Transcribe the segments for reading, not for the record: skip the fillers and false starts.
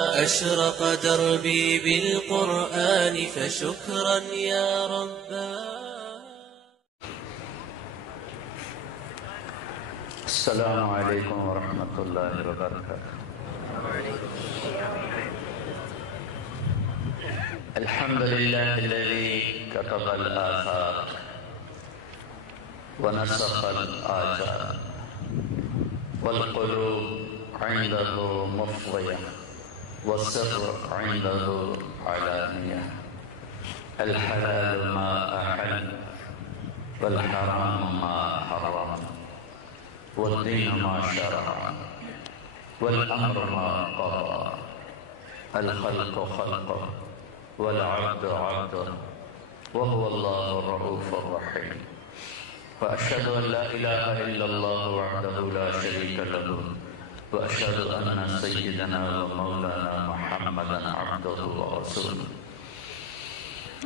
أشرق دربي بالقرآن فشكرا يا ربا. السلام عليكم ورحمة الله وبركاته. الحمد لله الذي كتب الآثار ونسخ الآجال والقلوب عنده مفضية والسر عنده علانية. الحلال ما أحل والحرام ما حرم والدين ما شرع والأمر ما قضى. الخلق خلقه والعبد عبده وهو الله الرؤوف الرحيم. وأشهد أن لا إله إلا الله وحده لا شريك له وأشهد أن سيدنا ومولانا محمدا عبده ورسوله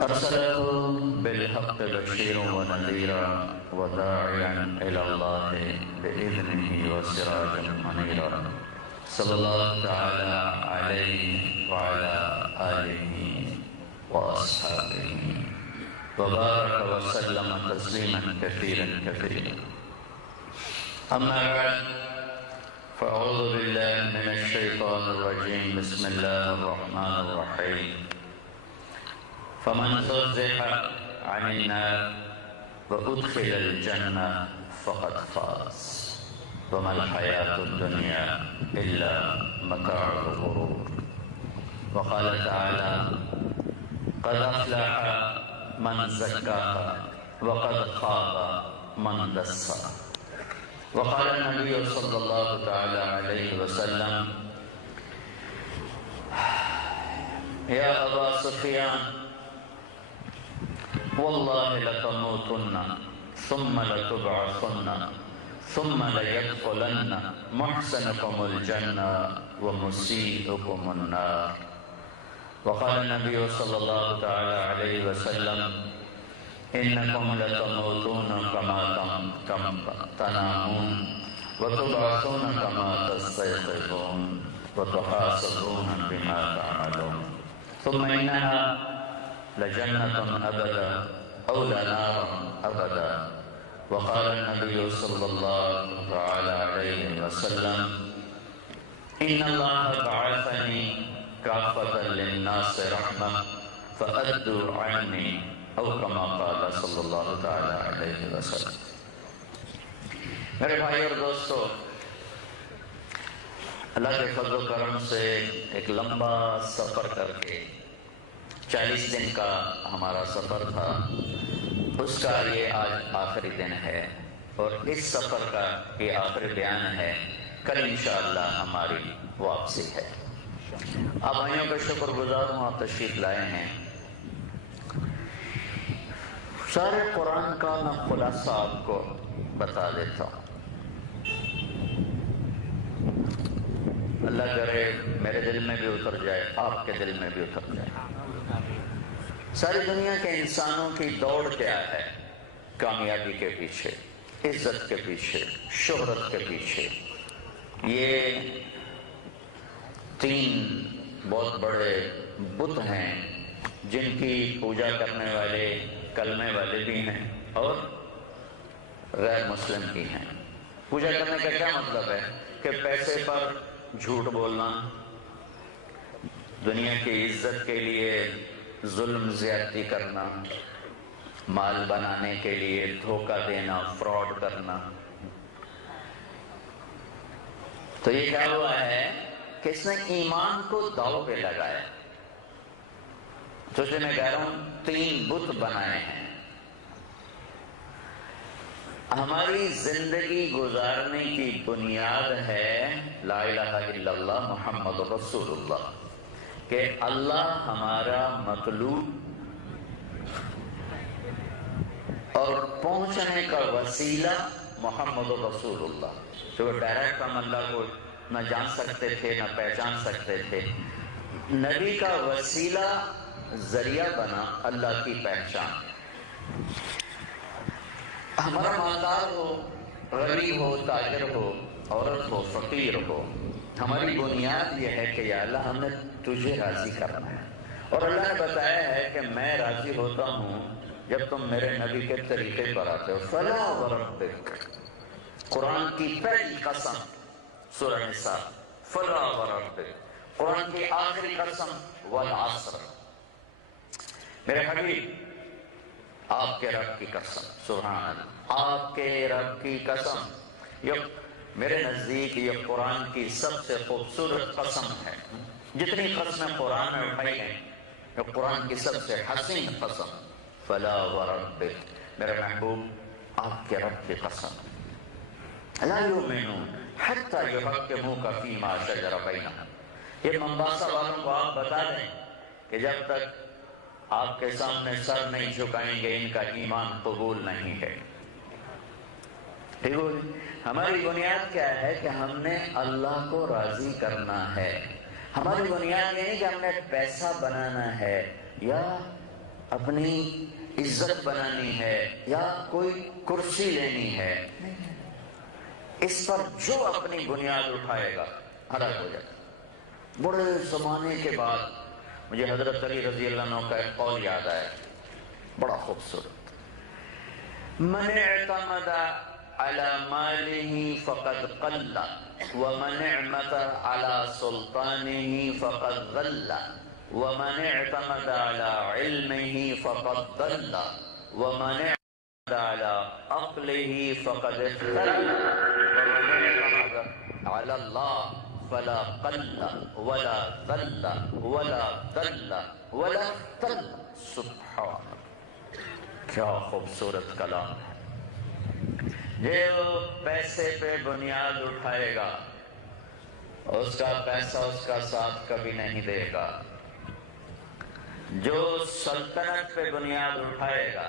أرسله بالحق بشيرا ونذيرا وداعيا إلى الله بإذنه وسراجا منيرا صلى الله تعالى عليه وعلى آله وأصحابه وبارك وسلم تسليما كثيرا كثيرا. أما بعد فأعوذ بالله من الشيطان الرجيم. بسم الله الرحمن الرحيم. فمن زحزح عن النار وأدخل الجنة فقد فاز وما الحياة الدنيا إلا متاع الغرور. وقال تعالى قد أفلح من زكاها وقد خاب من دساها. وقال النبي صلى الله تعالى عليه وسلم يا أبا سفيان والله لتموتن ثم لتبعثن ثم ليدخلن محسنكم الجنة ومسيئكم النار. وقال النبي صلى الله تعالى عليه وسلم إنكم لتموتون كما تنامون وتبعثون كما تستيقظون وتحاسبون بما تعملون ثم إنها لجنة أبدا أو لنار أبدا. وقال النبي صلى الله تعالى عليه وسلم إن الله بعثني كافة للناس رحمة فأدوا عني أو كما قال صلی اللہ تعالی علیہ وسلم. میرے بھائی اور دوستو، اللہ کے فضل و کرم سے ایک لمبا سفر کر کے 40 دن کا ہمارا سفر تھا، اس کا یہ آج آخری دن ہے اور اس سفر کا یہ آخری بیان ہے. کل انشاءاللہ ہماری واپسی ہے. آپ بھائیوں کا شکر گزار ہوں، آپ تشریف لائے ہیں. سارے قرآن کا میں خلاصہ آپ کو بتا دیتا ہوں. اللہ کرے میرے دل میں بھی اتر جائے، آپ کے دل میں بھی اتر جائے. ساری دنیا کے انسانوں کی دوڑ کیا ہے؟ کامیابی کے پیچھے، عزت کے پیچھے، شہرت کے پیچھے. یہ 3 بہت بڑے بت ہیں جن کی پوجا کرنے والے کلمے والے بھی ہیں اور غیر مسلم بھی ہیں. پوجا کرنے کا کیا مطلب ہے؟ کہ پیسے پر جھوٹ بولنا، دنیا کی عزت کے لیے ظلم زیادتی کرنا، مال بنانے کے لیے دھوکہ دینا، فراڈ کرنا. تو یہ کیا ہوا ہے کہ اس نے ایمان کو داؤ پہ لگایا. تو میں کہہ رہا ہوں 3 بت بنائے ہیں. ہماری زندگی گزارنے کی بنیاد ہے لا الہ الا اللہ محمد رسول اللہ، کہ اللہ ہمارا مطلوب اور پہنچنے کا وسیلہ محمد رسول اللہ. جو ڈائریکٹ ہم اللہ کو نہ جان سکتے تھے نہ پہچان سکتے تھے، نبی کا وسیلہ ذریعہ بنا اللہ کی پہچان. ہمارا مالدار ہو، غریب ہو، تاجر ہو، عورت ہو، فقیر ہو، ہماری بنیاد یہ ہے کہ یا اللہ ہم نے تجھے راضی کرنا ہے، اور اللہ نے بتایا ہے کہ میں راضی ہوتا ہوں جب تم میرے نبی کے طریقے پر آتے ہو۔ فلا وربک، قرآن کی پہلی قسم سورہ نساء، فلا وربک، قرآن کی آخری قسم والعصر، میرے حبیب آپ کے رب کی قسم، سبحان اللہ، آپ کے رب کی قسم۔ یہ میرے نزدیک یہ قرآن کی سب سے خوبصورت قسم ہے، جتنی قسمیں قرآن میں اٹھائی گئی یہ قرآن کی سب سے حسین قسم، فلا وربک، میرے محبوب آپ کے رب کی قسم، لا یؤمنون حتی یحکموک فیما شجر بینہم۔ یہ ممباسا والوں کو آپ بتا دیں کہ جب تک آپ کے سامنے سر نہیں جھکائیں گے ان کا ایمان قبول نہیں ہے۔ ٹھیک ہو؟ ہماری بنیاد کیا ہے کہ ہم نے اللہ کو راضی کرنا ہے۔ ہماری بنیاد یہ نہیں کہ ہم نے پیسہ بنانا ہے یا اپنی عزت بنانی ہے یا کوئی کرسی لینی ہے، اس پر جو اپنی بنیاد اٹھائے گا ہلاک ہو جائے گا۔ بڑے زمانے کے بعد مجھے حضرت علی رضی اللہ عنہ کا ایک قول یاد آیا، بڑا خوبصورت، من اعتمد على ماله فقد قل ومن اعتمد على سلطانه فقد ذل ومن اعتمد على علمه فقد ضل ومن اعتمد على عقله فقد اختل ومن اعتمد على الله فلا قل ولا ذل ولا ضل ولا اختل۔ سبحان اللہ، کیا خوبصورت کلام ہے۔ جو پیسے پہ بنیاد اٹھائے گا اس کا پیسہ اس کا ساتھ کبھی نہیں دے گا، جو سلطنت پہ بنیاد اٹھائے گا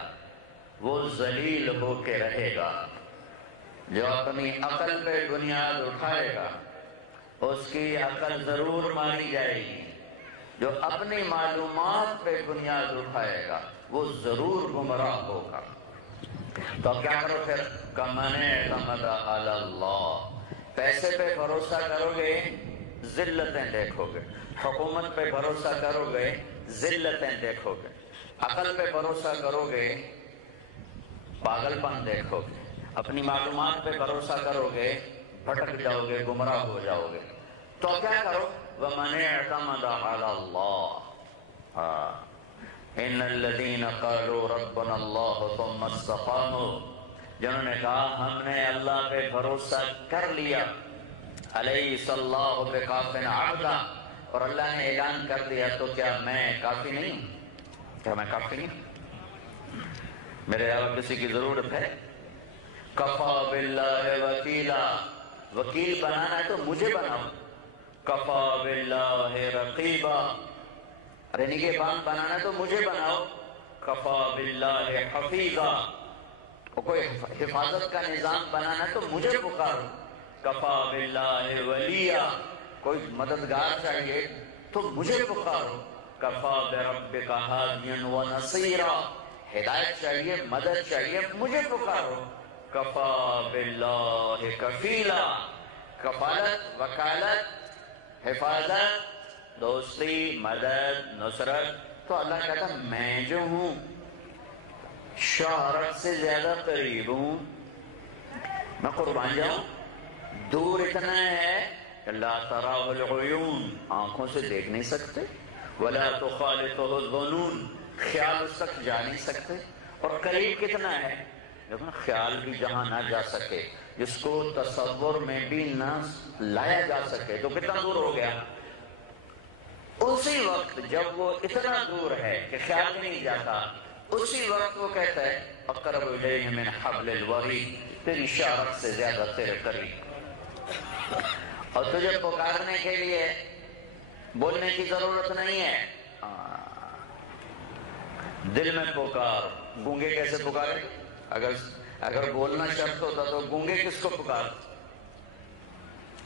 وہ ذلیل ہو کے رہے گا، جو اپنی عقل پہ بنیاد اٹھائے گا اس کی عقل ضرور ماری جائے گی، جو اپنی معلومات پہ بنیاد اٹھائے گا وہ ضرور گمراہ ہوگا۔ تو کیا کرو پھر؟ کمن اعتمد علی اللہ، پیسے پہ بھروسہ کرو گے ذلتیں دیکھو گے، حکومت پہ بھروسہ کرو گے ذلتیں دیکھو گے، عقل پہ بھروسہ کرو گے پاگل پن دیکھو گے، اپنی معلومات پہ بھروسہ کرو گے بھٹک جاؤ گے، گمراہ ہو جاؤ گے۔ تو کیا کرو؟ وَمَنِ اعْتَمَدَ عَلَى اللَّهِ ان الذين قالوا ربنا الله ثم استقاموا، جنہوں نے کہا ہم نے اللہ پہ بھروسہ کر لیا، الیس اللہ بکاف عبدا، اور اللہ نے اعلان کر دیا تو کیا میں کافی نہیں ہوں؟ کیا میں کافی نہیں ہوں؟ میرے علاوہ کسی کی ضرورت ہے؟ کفا باللہ وکیلا، وکیل بنانا ہے تو مجھے بناؤ، کفا باللہ رقیبا، ارے نگہبان بنانا تو مجھے بناؤ، کفا باللہ حفیظا، کوئی حفاظت کا نظام بنانا تو مجھے پکارو، کفا باللہ ولیا، کوئی مددگار چاہیے تو مجھے پکارو، کفا بربک ہادیا ونصیرا، ہدایت چاہیے مدد چاہیے مجھے پکارو، کفا باللہ کفیلا، کفالت وکالت حفاظت دوستی مدد نصرت تو اللہ کہتا میں جو ہوں شہرت سے زیادہ قریب ہوں، میں قربان جاؤں، دور اتنا ہے کہ لا تراہ العیون، آنکھوں سے دیکھ نہیں سکتے، ولا تخالطہ الظنون، خیال اس تک جا نہیں سکتے، اور قریب کتنا ہے لیکن خیال بھی جہاں نہ جا سکے، جس کو تصور میں بھی نہ لایا جا سکے تو کتنا دور ہو گیا۔ اسی وقت جب وہ اتنا دور ہے کہ خیال نہیں جاتا، اسی وقت وہ کہتا ہے اقرب الیہ من حبل الورید، تیری شہرت سے زیادہ تیرے قریب، اور تجھے پکارنے کے لیے بولنے کی ضرورت نہیں ہے، دل میں پکار۔ گونگے کیسے پکارے؟ اگر بولنا شرط ہوتا تو گونگے کس کو پکار؟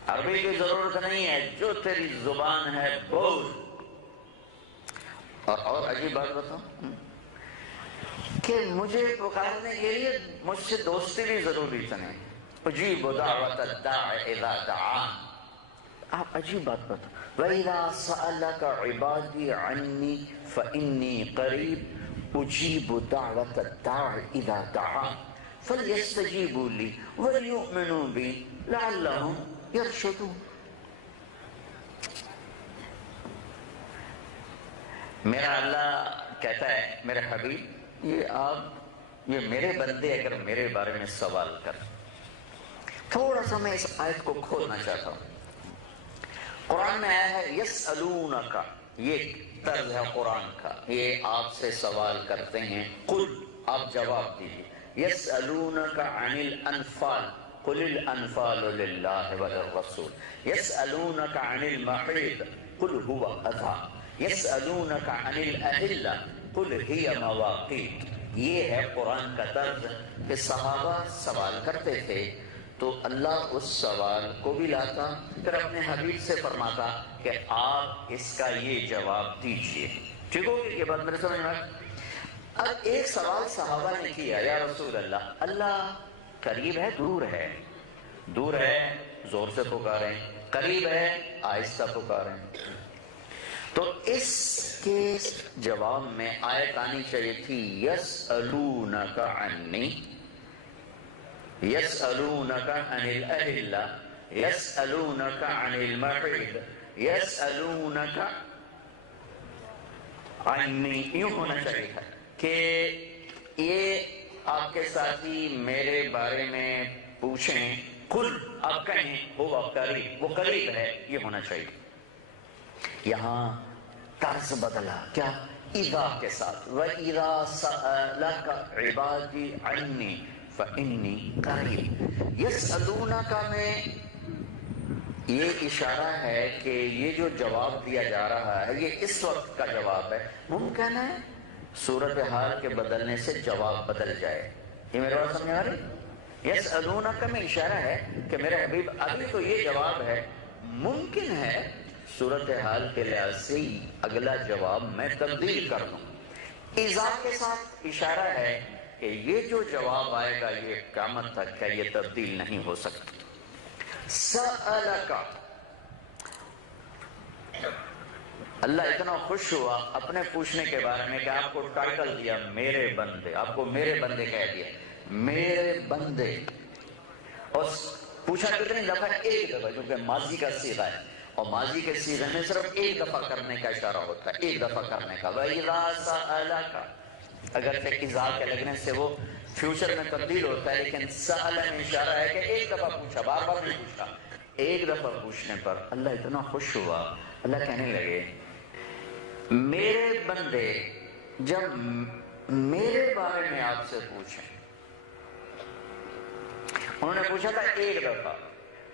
عربی کی ضرورت نہیں ہے، جو تیری زبان ہے بول۔ اور عجیب بات بتاؤں کہ مجھے پکارنے کے لیے مجھ سے دوستی بھی ضروری نہیں، اجیب دعوت الداع اذا دعان، آپ عجیب بات بتا، وَإِذَا سَأَلَكَ عِبَادِي عَنِّي فَإِنِّي قَرِيبٌ أُجِيبُ دَعْوَةَ الدَّاعِ إِذَا دَعَانِ فَلْيَسْتَجِيبُوا لِي وَلْيُؤْمِنُوا بِي لَعَلَّهُمْ يَرْشُدُونَ۔ میرا اللہ کہتا ہے میرے حبیب یہ میرے بندے اگر میرے بارے میں سوال کر، تھوڑا سا میں اس آیت کو کھولنا چاہتا ہوں۔ قرآن میں آیا ہے یسألونک، یہ طرز ہے قرآن کا، یہ آپ سے سوال کرتے ہیں، قل آپ جواب دیجئے، یسألونک عن الانفال قل الانفال للہ وللرسول، یسألونک عن المحیض قل هو اذی، یسألونک عن الاہلہ قل ہی مواقیت۔ یہ ہے قرآن کا طرز کہ صحابہ سوال کرتے تھے تو اللہ اس سوال کو بھی لاتا، پھر اپنے حبیب سے فرماتا کہ آپ اس کا یہ جواب دیجئے۔ ٹھیک ہو گئی یہ بات میرے سمجھ میں؟ اب ایک سوال صحابہ نے کیا، یا رسول اللہ، اللہ قریب ہے دور ہے؟ دور ہے زور سے پکاریں، قریب ہے آہستہ پکاریں۔ تو اس کے جواب میں آیت آنی چاہیے تھی یسألونک عنی، یسألونک عن الاہلہ، یسألونک عن المحیض، یسألونک عنی، یوں ہونا چاہیے تھا کہ یہ آپ کے ساتھی میرے بارے میں پوچھیں، قل آپ کہیں ہوا قریب، وہ قریب ہے، یہ ہونا چاہیے۔ یہاں طرز بدلا، کیا؟ اذا کے ساتھ، وَإِذَا سَأَلَكَ عِبَادِي عَنِّي فَإِنِّي قَرِيبٌ۔ یسألونک میں یہ اشارہ ہے کہ یہ جو جواب دیا جا رہا ہے یہ اس وقت کا جواب ہے، ممکن ہے صورتحال کے بدلنے سے جواب بدل جائے۔ یہ میرے بات سمجھ آ رہی؟ یسألونک میں اشارہ ہے کہ میرے حبیب ابھی تو یہ جواب ہے، ممکن ہے صورتحال کے لحاظ سے اگلا جواب میں تبدیل کر دوں۔ اذا کے ساتھ اشارہ ہے کہ یہ جو جواب آئے گا یہ قیامت تک کا یہ تبدیل نہیں ہو سکتا۔ سألک، اللہ اتنا خوش ہوا اپنے پوچھنے کے بارے میں کہ آپ کو ٹائٹل دیا میرے بندے، آپ کو میرے بندے کہہ دیا، میرے بندے۔ اور پوچھا کتنی دفعہ؟ ایک دفعہ، کیونکہ ماضی کا صیغہ ہے اور ماضی کے صیغے میں صرف ایک دفعہ کرنے کا اشارہ ہوتا ہے، ایک دفعہ کرنے کا۔ وَإِذَا سَأَلَكَ، اگر کہ اذا کے لگنے سے وہ فیوچر میں تبدیل ہوتا ہے، لیکن سأل میں اشارہ ہے کہ ایک دفعہ پوچھا، بار بار نہیں پوچھا، ایک دفعہ پوچھنے پر اللہ اتنا خوش ہوا، اللہ کہنے لگے میرے بندے جب میرے بارے میں آپ سے پوچھیں، انہوں نے پوچھا تھا ایک دفعہ،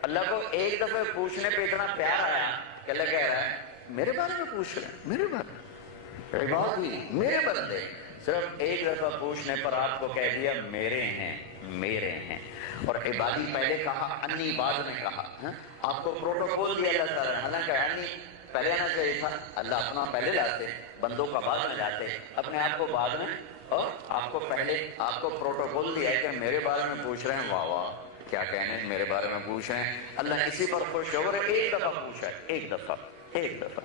اللہ کو ایک دفعہ پوچھنے پہ اتنا پیار آیا کہ اللہ کہہ رہا ہے میرے بارے میں پوچھ رہے ہیں، میرے بارے میں، عبادی میرے بندے، صرف ایک دفعہ پوچھنے پر آپ کو کہہ دیا میرے ہیں، میرے ہیں۔ اور عبادی پہلے کہا، انی بعد میں کہا، آپ کو پروٹوکول دیا اللہ تعالیٰ نے، حالانکہ انی پہلے آنا چاہیے تھا، اللہ اپنا پہلے لاتے، بندوں کا بعد میں لاتے، اپنے آپ کو بعد میں، اور آپ کو پہلے، آپ کو پروٹوکول دیا کہ میرے بارے میں پوچھ رہے ہیں، واہ واہ کیا کہنے، میرے بارے میں پوچھ رہے ہیں، اللہ اسی پر خوش ہو رہے، ایک دفعہ پوچھا ہے، ایک دفعہ، ایک دفعہ۔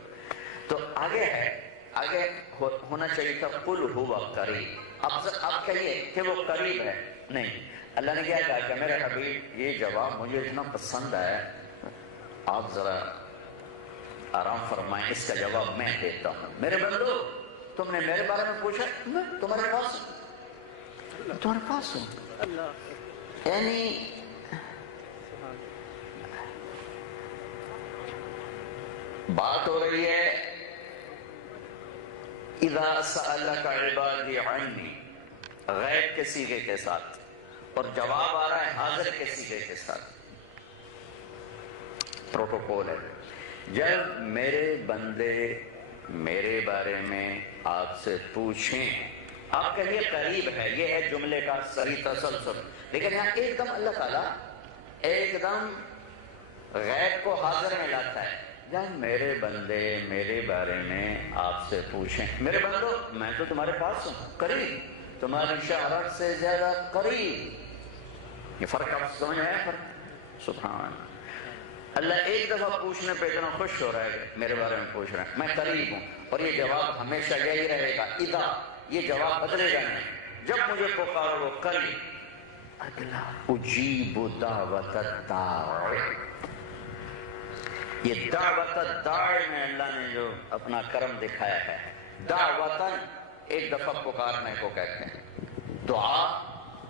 تو آگے ہے، آگے ہونا چاہیے تھا قل ہوا قریب، اب کہیے کہ وہ قریب ہے، نہیں، اللہ نے کیا کہا کہ میرے حبیب یہ جواب مجھے اتنا پسند ہے، آپ ذرا آرام فرمائیں، اس کا جواب میں دیتا ہوں۔ میرے بندو تم نے میرے بارے میں پوچھا، میں تمہارے پاس ہوں، تمہارے پاس ہوں، یعنی بات ہو رہی ہے اذا سألک عبادی عنی، غیب کے صیغے کے ساتھ، اور جواب آ رہا ہے حاضر کے صیغے کے ساتھ، پروٹوکول ہے۔ جب میرے بندے میرے بارے میں آپ سے پوچھیں، آپ کہیے قریب ہے، یہ ہے جملے کا صحیح تسلسل، لیکن یہاں ایک دم اللہ تعالیٰ ایک دم غیب کو حاضر میں لاتا ہے۔ جب میرے بندے میرے بارے میں آپ سے پوچھیں، میرے بندو میں تو تمہارے پاس ہوں، قریب، تمہاری شہرت سے زیادہ قریب۔ یہ فرق آپ سمجھ آیا؟ فرق سبحان۔ اللہ ایک دفعہ پوچھنے پہ اتنا خوش ہو رہا ہے کہ میرے بارے میں پوچھ رہے ہیں، میں قریب ہوں، اور یہ جواب ہمیشہ یہی رہے گا، اذا، یہ جواب بدلے گا نہیں، جب مجھے پکارو وہ کل اگلا اجیب دعوت الداع، یہ دعوت الداع میں اللہ نے جو اپنا کرم دکھایا ہے، دعوتاً ایک دفعہ پکارنے کو کہتے ہیں، دعا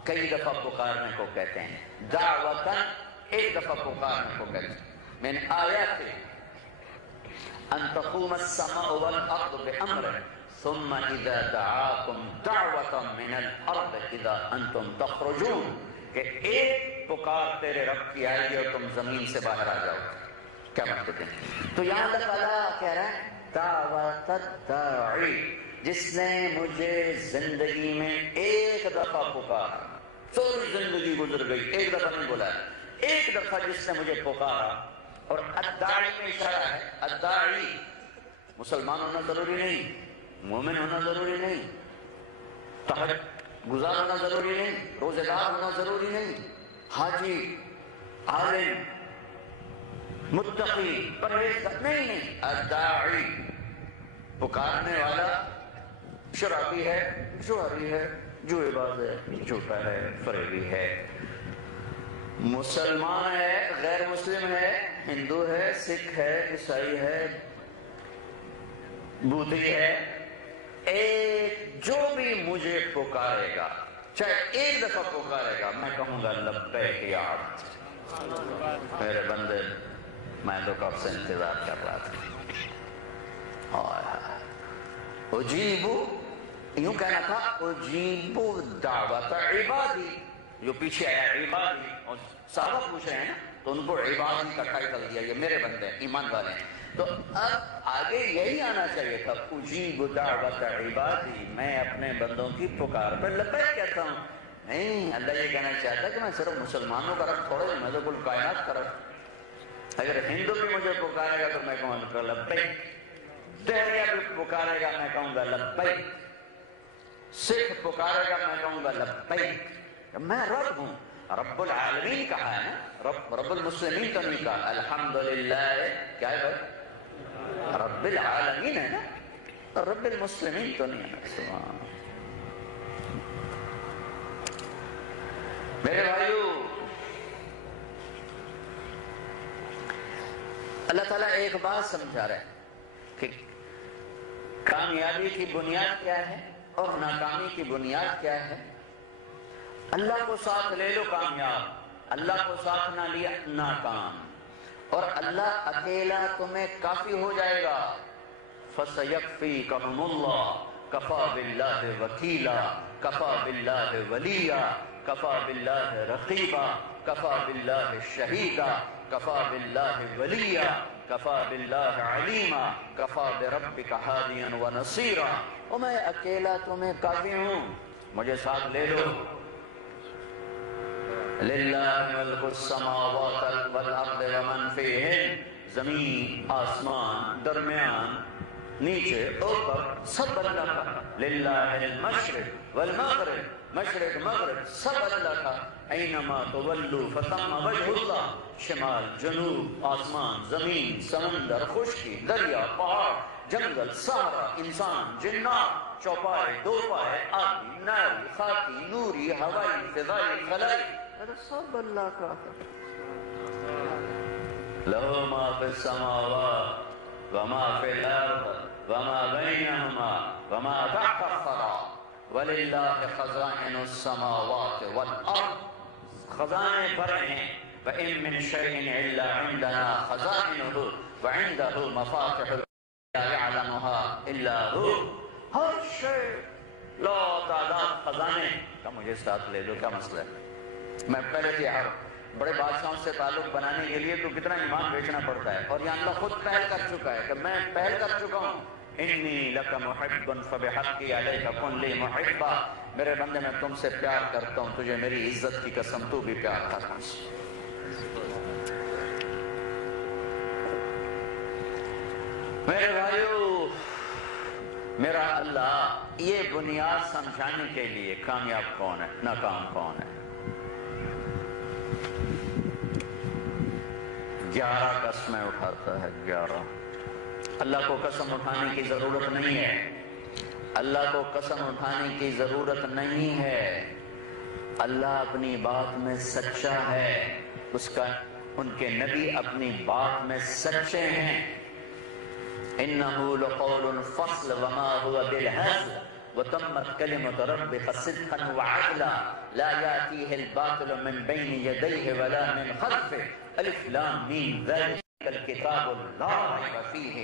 کئی دفعہ پکارنے کو کہتے ہیں، دعوتاً ایک دفعہ پکارنے کو کہتے ہیں۔ من آیات ان تقوم السماء والارض بامره ثم اذا دعاكم دعوة من الارض اذا انتم تخرجون، کہ ایک پکار تیرے رب کی آئے گی اور تم زمین سے باہر آ جاؤ، کیا مطلب ہے؟ تو یہاں اللہ تعالیٰ کہہ رہا ہے دعوت الداعی، جس نے مجھے زندگی میں ایک دفعہ پکارا، ساری زندگی گزر گئی ایک دفعہ نہیں بولا، ایک دفعہ جس نے مجھے پکارا، اور الداعی میں اشارہ ہے، الداعی مسلمان ہونا ضروری نہیں، مومن ہونا ضروری نہیں، تہجد گزار ہونا ضروری نہیں، روزہ دار ہونا ضروری نہیں، حاجی، عالم، متقی، پرہیزگار نہیں، الداعی پکارنے والا شرابی ہے، جواری ہے، جوئے باز ہے، جھوٹا ہے، فریبی ہے، مسلمان ہے، غیر مسلم ہے، ہندو ہے، سکھ ہے، عیسائی ہے، بودھی ہے، ایک جو بھی مجھے پکارے گا، چاہے ایک دفعہ پکارے گا، میں کہوں گا لبیک یا عبد، میرے بندے میں تو کب سے انتظار کر رہا تھا، اجیبو، یوں کہنا تھا اجیبو دعوت عبادی، جو پیچھے آیا عبادی، اور صحابہ پوچھ رہے ہیں تو ان کو عبادی کا ٹائٹل دیا، یہ میرے بندے ایمان والے ہیں، تو اب آگے یہی آنا چاہیے تھا، اجیب دعوت عبادی، میں اپنے بندوں کی پکار پر لبیک کہتا ہوں۔ نہیں، اللہ یہ کہنا چاہتا کہ میں صرف مسلمانوں کا رب تھوڑے، میں تو کل کائنات کا رب، اگر ہندو بھی مجھے پکارے گا تو میں کہوں گا لبیک، دہریہ بھی پکارے گا میں کہوں گا لبیک، سکھ پکارے گا میں کہوں گا لبیک، میں رب ہوں، رب العالمین کہا ہے نا، رب المسلمین تو نہیں کہا، الحمدللہ کیا ہے بھائی، رب العالمین ہے نا، رب المسلمین تو نہیں ہے، سبحان میرے بھائیو۔ اللہ تعالیٰ ایک بات سمجھا رہے ہیں کہ کامیابی کی بنیاد کیا ہے اور ناکامی کی بنیاد کیا ہے۔ اللہ کو ساتھ لے لو کامیاب، اللہ کو ساتھ نہ لیا ناکام، اور اللہ اکیلا تمہیں کافی ہو جائے گا، فَسَيَكْفِيكَهُمُ اللَّهُ كَفَى بِاللَّهِ وَكِيلًا كَفَى بِاللَّهِ وَلِيًّا كَفَى بِاللَّهِ رَقِيبًا كَفَى بِاللَّهِ شَهِيدًا كَفَى بِاللَّهِ وَلِيًّا كَفَى بِاللَّهِ عَلِيمًا كَفَى بِرَبِّكَ هَادِيًا وَنَصِيرًا، اور میں اکیلا تمہیں کافی ہوں، مجھے ساتھ لے لو۔ لِلَّهِ مُلْكُ السَّمَاوَاتِ وَالْأَرْضِ وَمَنْ فِيهِنَّ، زمین، آسمان، درمیان، نیچے، اوپر، سب اللہ کا، لِلَّهِ الْمَشْرِقُ وَالْمَغْرِبُ، مشرق مغرب سب اللہ کا، اینما تولوا فثم وجہ اللہ، شمال جنوب، آسمان زمین سمندر خشکی دریا پہاڑ جنگل صحرا انسان جنات چوپائے دو پائے آدمی ناری خاکی نوری ہوائی فضائی خلائی، سب اللہ کا ہے۔ لہو ما فی السماوات وما فی الارض وما بینہما وما تحت الثری وَلِلَّهِ خَزَائِنُ السَّمَاوَاتِ وَالْأَرْضِ، خزانے بھرے ہیں، وَإِن مِّن شَيْءٍ إِلَّا عِندَنَا خَزَائِنُهُ وَعِندَهُ مَفَاتِحُ لَا يَعْلَمُهَا إِلَّا هُوَ، ہر شے لا تعداد خزانے کا مجھے ساتھ لے لو، کیا مسئلہ ہے؟ میں پہلے تھے بڑے بادشاہوں سے تعلق بنانے کے لیے تو کتنا ایمان بیچنا پڑتا ہے، اور یہاں اللہ خود پہل کر چکا ہے کہ میں پہل کر چکا ہوں، انی لک محب فبحقی علیک کن لی محبا، میرے بندے میں تم سے پیار کرتا ہوں، تجھے میری عزت کی قسم تو بھی پیار کرتا ہوں۔ میرے بھائیو، میرا اللہ یہ بنیاد سمجھانے کے لیے کامیاب کون ہے ناکام کون ہے، 11 قسمیں اٹھاتا ہے، 11۔ اللہ کو قسم اٹھانے کی ضرورت نہیں ہے، اللہ کو قسم اٹھانے کی ضرورت نہیں ہے۔ اللہ اپنی بات میں سچا ہے، اس کا ان کے نبی اپنی بات میں سچے ہیں۔ إِنَّهُ لَقَوْلٌ فَصْلٌ وَمَا هُوَ بِالْهَزْلِ وَتَمَّتْ كَلِمَةُ رَبِّكَ صِدْقًا وَعَدْلًا لَا يَأْتِيهِ الْبَاطِلُ مِنْ بَيْنِ يَدَيْهِ وَلَا مِنْ خَلْفِهِ أَلِف لام میم ذَلِكَ الْكِتَابُ لَا رَيْبَ فِيهِ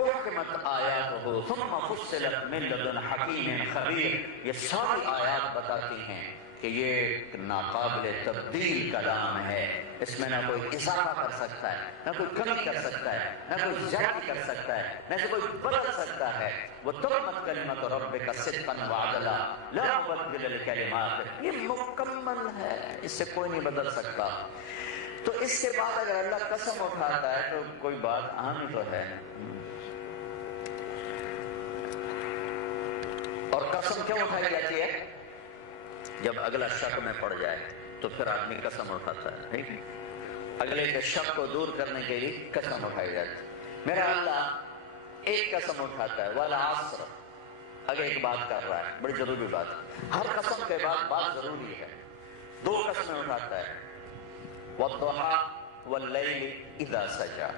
احکمت آیاتہ ثم فصلت من لدن حکیم خبیر۔ یہ ساری آیات بتاتی ہیں کہ یہ ناقابل تبدیل کلام ہے، اس میں نہ کوئی اضافہ کر سکتا ہے، نہ کوئی کمی کر سکتا ہے، نہ کوئی زیادتی کر سکتا ہے، نہ سے کوئی بدل سکتا ہے۔ وَتَمَّتْ كَلِمَةُ رَبِّكَ صِدْقًا وَعَدْلًا لَا مُبَدِّلَ لِكَلِمَاتِهِ، یہ مکمل ہے، اس سے کوئی نہیں بدل سکتا۔ تو اس کے بعد اگر اللہ قسم اٹھاتا ہے تو کوئی بات اہم ہی تو ہے۔ اور قسم کیوں اٹھائی جاتی ہے؟ جب اگلا شک میں پڑ جائے تو پھر آدمی قسم اٹھاتا ہے، ٹھیک ہے؟ اگلے کے شک کو دور کرنے کے لیے قسم اٹھائی جاتی ہے۔ میرا اللہ ایک قسم اٹھاتا ہے، والعصر، اگر ایک بات کر رہا ہے، بڑی ضروری بات، ہر قسم کے بعد بات ضروری ہے۔ 2 قسمیں اٹھاتا ہے، والضحى واللیل اذا سجى،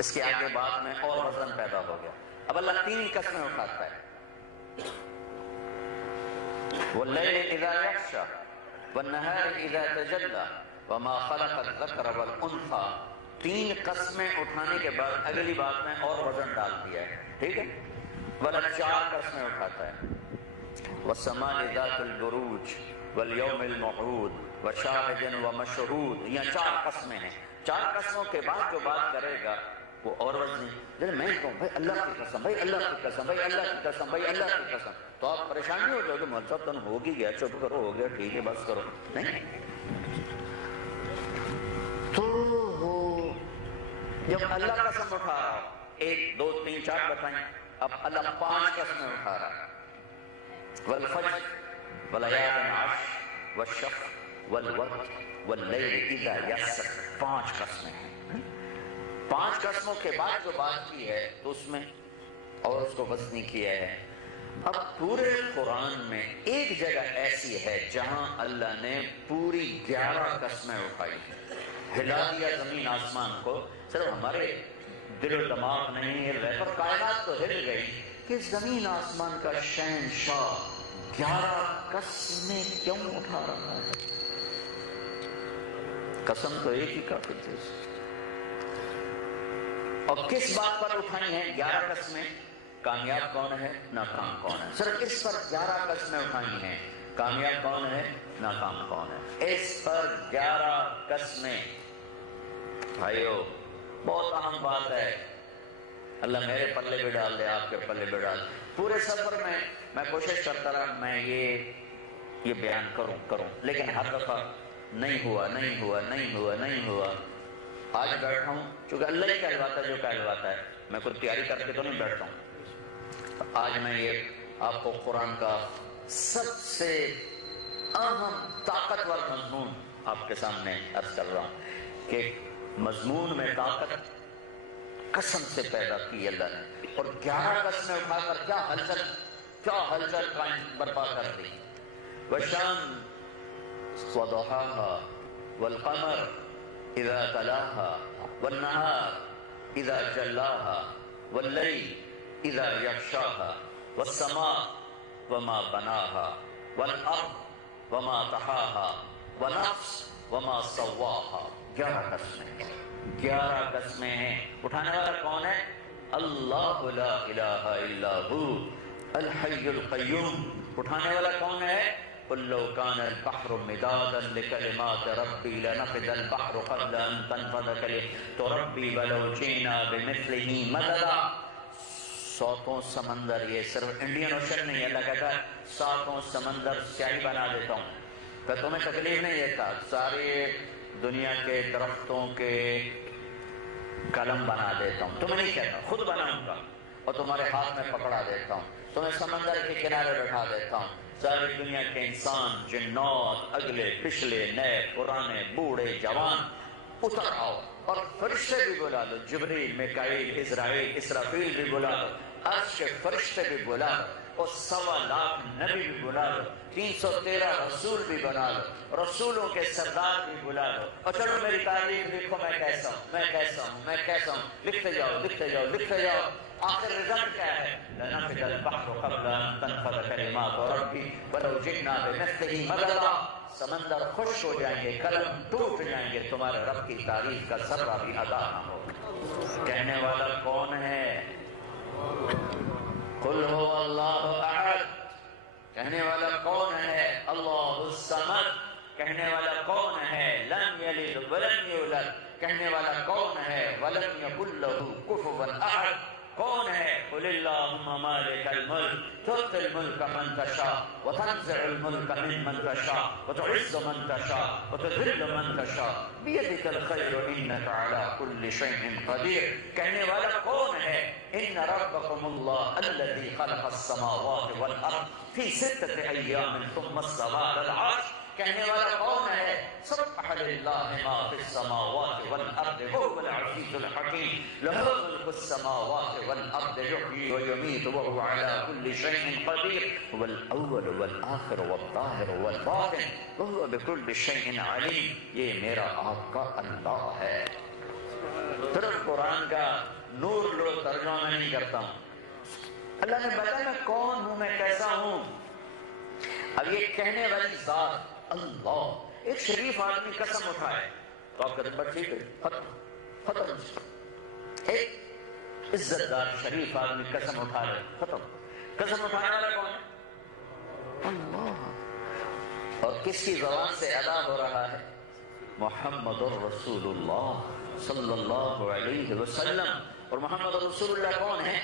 اس کے آگے بعد میں اور وزن پیدا ہو گیا۔ اب اللہ 3 قسمیں اٹھاتا ہے، واللیل اذا یغشی والنہار اذا تجلی وما خلق الذکر والانثی۔ 3 قسمیں اٹھانے کے بعد اگلی بات میں اور وزن ڈال دیا ہے، ٹھیک ہے؟ والا 4 قسمیں اٹھاتا ہے، والسماء ذات البروج والیوم الموعود وشاہد ومشہود۔ یہ 4 قسمیں ہیں۔ 4 قسموں کے بعد جو بات کرے گا وہ اور وزنی، لیکن میں کہوں بھائی اللہ کی قسم، بھائی اللہ کی قسم، بھائی اللہ کی قسم، بھائی اللہ کی قسم، تو آپ پریشان نہیں ہو جاؤ گے، مولوی صاحب تم ہو گی گیا، چپ کرو، ہو گیا، ٹھیک ہے، بس کرو، نہیں۔ تو جب اللہ قسم اٹھا رہا ہو، 1 2 3 4 بتائیں، اب اللہ 5 قسمیں اٹھا رہا ہے، والفجر ولیال عشر والشفع والوتر واللیل اذا یسر۔ 5 قسمیں ہیں۔ 5 قسموں کے بعد جو بات کی ہے تو اس میں اور اس کو وزنی کیا ہے۔ اب پورے قرآن میں ایک جگہ ایسی ہے جہاں اللہ نے پوری 11 قسمیں اٹھائی، ہلا دیا زمین آسمان کو۔ صرف ہمارے دل و دماغ نہیں ہل رہے، پر کائنات تو ہل گئی کہ زمین آسمان کا شہنشاہ 11 قسمیں کیوں اٹھا رہا ہے؟ قسم تو ایک ہی کافی تھی، اور کس بات پر اٹھائی ہیں 11 قسمیں؟ کامیاب کون ہے، ناکام کون ہے، صرف اس پر 11 قسمیں اٹھائی ہیں۔ کامیاب کون ہے، ناکام کون ہے، اس پر 11 قسمیں۔ بھائیو بہت اہم بات ہے، اللہ میرے پلے بھی ڈال دے، آپ کے پلے بھی ڈال دے۔ پورے سفر میں میں کوشش کرتا رہا میں یہ بیان کروں، لیکن ہر دفعہ نہیں ہوا۔ آج بیٹھا ہوں چونکہ اللہ ہی کہلواتا ہے جو کہلواتا ہے، میں کوئی تیاری کر کے تو نہیں بیٹھتا ہوں۔ آج میں یہ آپ کو قرآن کا سب سے اہم طاقتور مضمون آپ کے سامنے عرض کر رہا ہوں کہ مضمون میں طاقت قسم سے پیدا کی اللہ نے، اور 11 قسمیں اٹھا کر کیا ہلچل قائم برپا کر دی۔ والشمس وضحاها والقمر اذا تلاها والنهار اذا جلاها والليل اذا يغشاها والسماء وما بناها والارض وما طحاها ونفس وما سواها۔ 11 قسمیں ہیں۔ اٹھانے والا کون ہے؟ اللہ لا الہ الا ہو الحی القیوم۔ اٹھانے والا کون ہے؟ قل لو كان البحر مدادا لكلمات ربي لنفد البحر قبل ان تنفد كلمات ربي ولو جئنا بمثله مددا۔ 7 سمندر، یہ صرف انڈین اوشن نہیں، اللہ کہتا ہے 7 سمندر سیاہی بنا دیتا ہوں، تو تمہیں تکلیف نہیں دیتا، سارے دنیا کے درختوں کے قلم بنا دیتا ہوں، تمہیں نہیں کہتا، خود بناؤں گا اور تمہارے ہاتھ میں پکڑا دیتا ہوں، تمہیں سمندر کے کنارے بیٹھا دیتا ہوں، ساری دنیا کے انسان، جنات، اگلے پچھلے، نئے پرانے، بوڑھے جوان، اتر آؤ، اور فرشتے بھی بلا لو، جبریل، میکائیل، اسرائیل، اسرافیل بھی بلا لو، عرش کے فرشتے بھی بلا لو، اور 1.25 لاکھ نبی بھی بلا لو، 313 رسول بھی بنا لو، رسولوں کے سردار بھی بلا لو، اور چلو میری تعریف لکھو، میں کیسا ہوں، میں کیسا ہوں، میں کیسا ہوں، لکھتے جاؤ، لکھتے جاؤ، لکھتے جاؤ۔ آخر رزلٹ کیا ہے؟ لنفد البحر قبل ان تنفد کلمات ربی ولو جئنا بمثله مددا۔ سمندر خشک ہو جائیں گے، قلم ٹوٹ جائیں گے، تمہارے رب کی تعریف کا ذرہ بھی ادا نہ ہو۔ کہنے والا کون ہے؟ قل هو اللہ احد۔ کہنے والا کون ہے؟ اللہ الصمد۔ کہنے والا کون ہے؟ لم یلد ولم یولد۔ کہنے والا کون ہے؟ ولم یکن له کفوا احد۔ کون ہے؟ قل اللہم مالک الملک تؤتی الملک من تشاء وتنزع الملک ممن تشاء وتعز من تشاء وتذل من تشاء بیدک الخیر انک علی کل شیء قدیر۔ کہنے والا کون ہے؟ ان ربکم اللہ الذی خلق السماوات والارض فی 6 ایام ثم استوى علی العرش۔ کہنے والا کون ہے؟ سبح للہ ما فی السماوات والارض وهو العزیز الحکیم، لہ ملک السماوات والارض یحیی ویمیت وهو علی کل شیء قدیر، هو الاول والآخر والظاہر والباطن وهو بكل شیء علیم۔ یہ میرا آپ کا اللہ ہے۔ صرف قرآن کا نور لو ترجمہ میں نہیں کرتا ہوں، اللہ نے بتایا میں کون ہوں، میں کیسا ہوں۔ اب یہ کہنے والی ذات اللہ، ایک شریف آدمی قسم اٹھائے تو آپ کہتے ہیں بس ٹھیک ہے، ختم۔ ایک عزت دار شریف آدمی قسم اٹھا رہے، ختم۔ قسم اٹھانے والا کون ہے؟ اللہ۔ اور کس کی زبان سے ادا ہو رہا ہے؟ محمد الرسول اللہ صلی اللہ علیہ وسلم۔ اور محمد الرسول اللہ کون ہے؟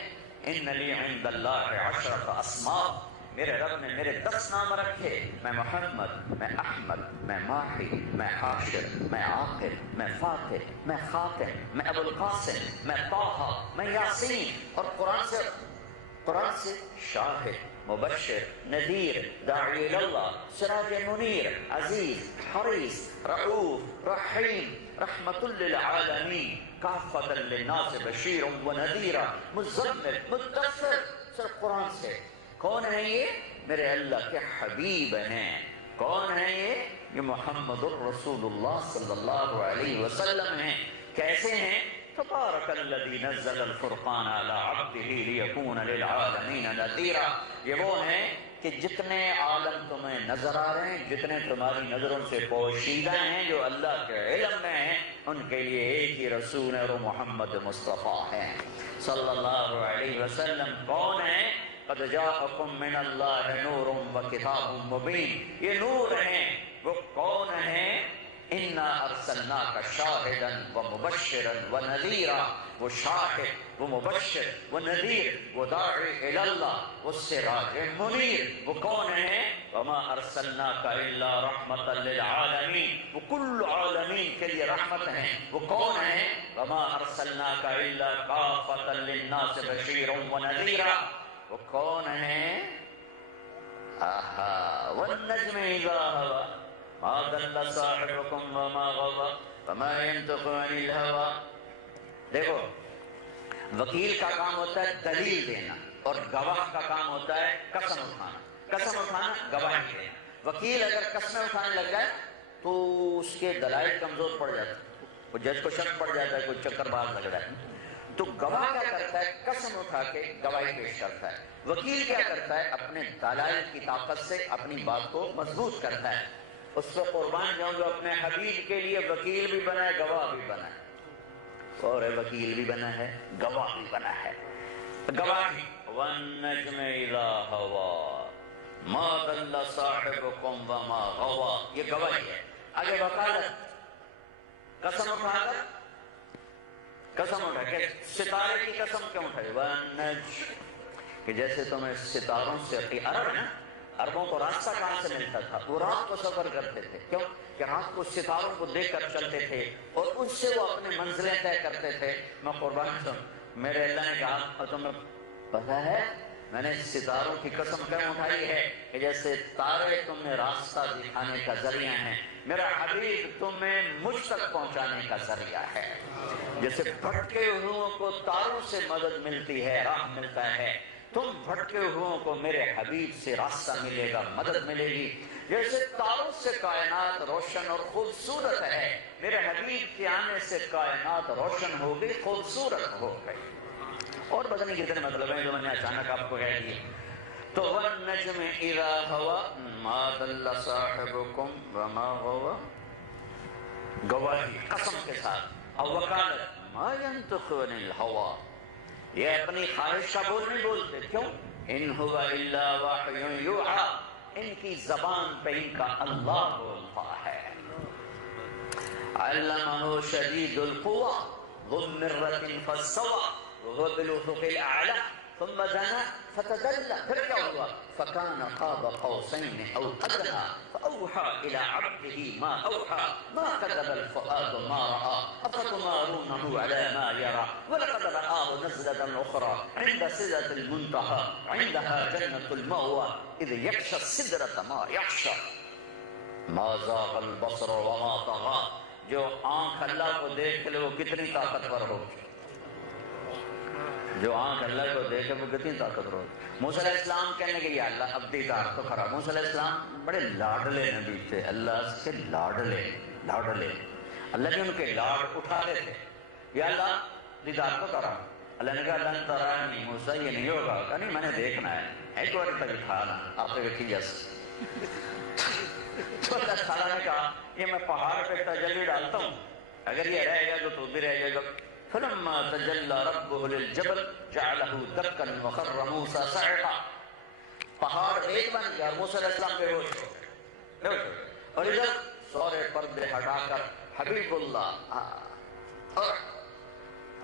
ان لی عند اللہ 10 اسماء، میرے رب نے میرے 10 نام رکھے، میں محمد، میں احمد، میں ماحی، میں حاشر، میں عاقب، میں فاتح، میں خاتم، میں ابو القاسم، میں طٰہٰ، میں یاسین۔ اور قرآن سے شاہد، مبشر، نذیر، داعی اللہ، سراج منیر، عزیز، حریص، رؤوف، رحیم، رحمت للعالمین، کافۃ للناس بشیر و نذیرا، مزمل، مدثر، صرف قرآن سے۔ کون ہے یہ؟ میرے اللہ کے حبیب ہیں۔ کون ہے یہ محمد الرسول اللہ صلی اللہ علیہ وسلم ہیں۔ کیسے ہیں؟ تبارک الذی نزل الفرقان علی عبدہ لیکون للعالمین نذیرا۔ یہ وہ ہیں کہ جتنے عالم تمہیں نظر آ رہے ہیں، جتنے تمہاری نظروں سے پوشیدہ ہیں، جو اللہ کے علم میں ہیں، ان کے لیے ایک ہی رسول ہے، وہ محمد مصطفیٰ ہیں صلی اللہ علیہ وسلم۔ کون ہیں؟ قد جاءکم من اللہ نور و کتاب مبین۔ یہ نور ہیں، وہ کون ہیں؟ انا ارسلناک شاہدا و مبشرا و نذیرا۔ وہ شاہد، وہ مبشر، وہ نذیر، وہ داعی الی اللہ، وہ سراج منیر۔ وہ کون ہیں؟ وما ارسلناک الا رحمتا للعالمین، وہ کل عالمین کے لیے رحمت ہیں۔ وہ کون ہیں؟ وما ارسلناک الا کافۃ للناس بشیرا و نذیرا۔ وہ کون ہیں؟ آہا، والنجم اذا ہوا ما ضل صاحبکم وما غوى وما ينطق عن الهوى۔ دیکھو، وکیل کا کام ہوتا ہے دلیل دینا، اور گواہ کا کام ہوتا ہے قسم اٹھانا۔ قسم اٹھانا، گواہی دینا۔ وکیل اگر قسمیں اٹھانے لگ جائے تو اس کے دلائل کمزور پڑ جاتے ہیں، وہ جج کو شک پڑ جاتا ہے، کوئی چکر باز لگ رہا ہے۔ تو گواہ کیا کرتا ہے؟ قسم اٹھا کے گواہی پیش کرتا ہے۔ وکیل کیا کرتا ہے؟ اپنے دلائل کی طاقت سے اپنی بات کو مضبوط کرتا ہے۔ اس سے قربان جاؤں جو اپنے حبیب کے لیے وکیل بھی بنا ہے، گواہ بھی بنا ہے، اور وکیل بھی بنا ہے، گواہ بھی بنا ہے۔ گواہی، والنجم اذا هوى ما ضل صاحبكم وما غوى، یہ گواہی ہے۔ آگے وکالت، قسم اٹھا کر، قسم اٹھا کہ ستارے کی قسم کیوں اٹھائی؟ والنجم، کہ جیسے تمہیں ستاروں سے، عرب نا، عربوں کو راستہ کہاں سے ملتا تھا؟ وہ رات کو سفر کرتے تھے، کیوں کہ رات کو ستاروں کو دیکھ کر چلتے تھے، اور اس سے وہ اپنے منزلیں طے کرتے تھے۔ میں قربان ہوں، میرے اللہ نے کہا اور تمہیں پتا ہے میں نے ستاروں کی قسم کیوں اٹھائی ہے کہ جیسے تارے تمہیں راستہ دکھانے کا ذریعہ ہیں، میرا حبیب تمہیں مجھ تک پہنچانے کا ذریعہ ہے۔ جیسے بھٹکے ہوئوں کو تاروں سے مدد ملتی ہے، راہ ملتا ہے، تم بھٹکے ہوئوں کو میرے حبیب سے راستہ ملے گا، مدد ملے گی۔ جیسے تاروں سے کائنات روشن اور خوبصورت ہے، میرے حبیب کے آنے سے کائنات روشن ہو گئی، خوبصورت ہو گئی۔ اور پتہ نہیں کتنے مطلب ہیں جو میں نے اچانک آپ کو کہہ دیے۔ تو وَالنَّجْمِ إِذَا هَوَى مَا ضَلَّ صَاحِبُكُمْ وَمَا غَوَى، گواہی قسم کے ساتھ اور وکالت، مَا يَنطِقُ عَنِ الْهَوَى، یہ اپنی خواہش کا بول نہیں بولتے، کیوں؟ إِنْ هُوَ إِلَّا وَحْيٌ يُوحَىٰ، ان کی زبان پہ ان کا اللہ بولتا ہے۔ عَلَّمَهُ شَدِيدُ الْقُوَىٰ ذُو مِرَّةٍ فَاسْتَوَىٰ وَهُوَ بِالْأُفُقِ الْأَعْلَىٰ ثُمَّ دَنَا فَتَدَلَّىٰ، پھر کیا ہوا؟ فَكَانَ قَابَ قَوْسَيْنِ أَوْ أَدْنَىٰ فَأَوْحَىٰ إِلَىٰ عَبْدِهِ مَا أَوْحَىٰ مَا كَذَبَ الْفُؤَادُ مَا رَأَىٰ أَفَتُمَارُونَهُ عَلَىٰ مَا يَرَىٰ وَلَقَدْ رَآهُ نَزْلَةً أُخْرَىٰ عِندَ سِدْرَةِ الْمُنتَهَىٰ عِندَهَا جَنَّةُ الْمَأْوَىٰ إِذْ يَغْشَى السِّدْرَةَ مَا يَغْشَىٰ مَا زَاغَ الْبَصَرُ وَمَا طَغَىٰ، جو آنکھ اللہ کو دیکھ لے وہ کتنی طاقتور ہوگی، جو آنکھ اللہ کو دیکھے وہ کتنی طاقتور ہوگی۔ موسیٰ علیہ السلام کہنے کہ یا اللہ اب دیدار تو کرا۔ موسیٰ علیہ السلام بڑے لاڈلے نبی تھے، اللہ سے لاڈلے اللہ نے ان کے لاڈ اٹھاتے تھے۔ یا اللہ دیدار تو کرا۔ اللہ نے کہا لن ترانی، موسیٰ یہ نہیں ہوگا، کہا نہیں میں نے دیکھنا ہے، ایک بار تک اٹھانا آپ نے دیکھی جیسے۔ تو اللہ تعالیٰ نے کہا یہ میں پہاڑ پہ تجلی ڈالتا ہوں، اگر یہ رہے گا تو بھی رہ جائے گا۔ فلما تجلى ربه للجبل جعله دكا وخر موسى صعقا، پہاڑ ایک بن گیا اور موسیٰ علیہ السلام بے ہوش ہو گئے، اور ادھر سورے پردے ہٹا کر حبیب اللہ اور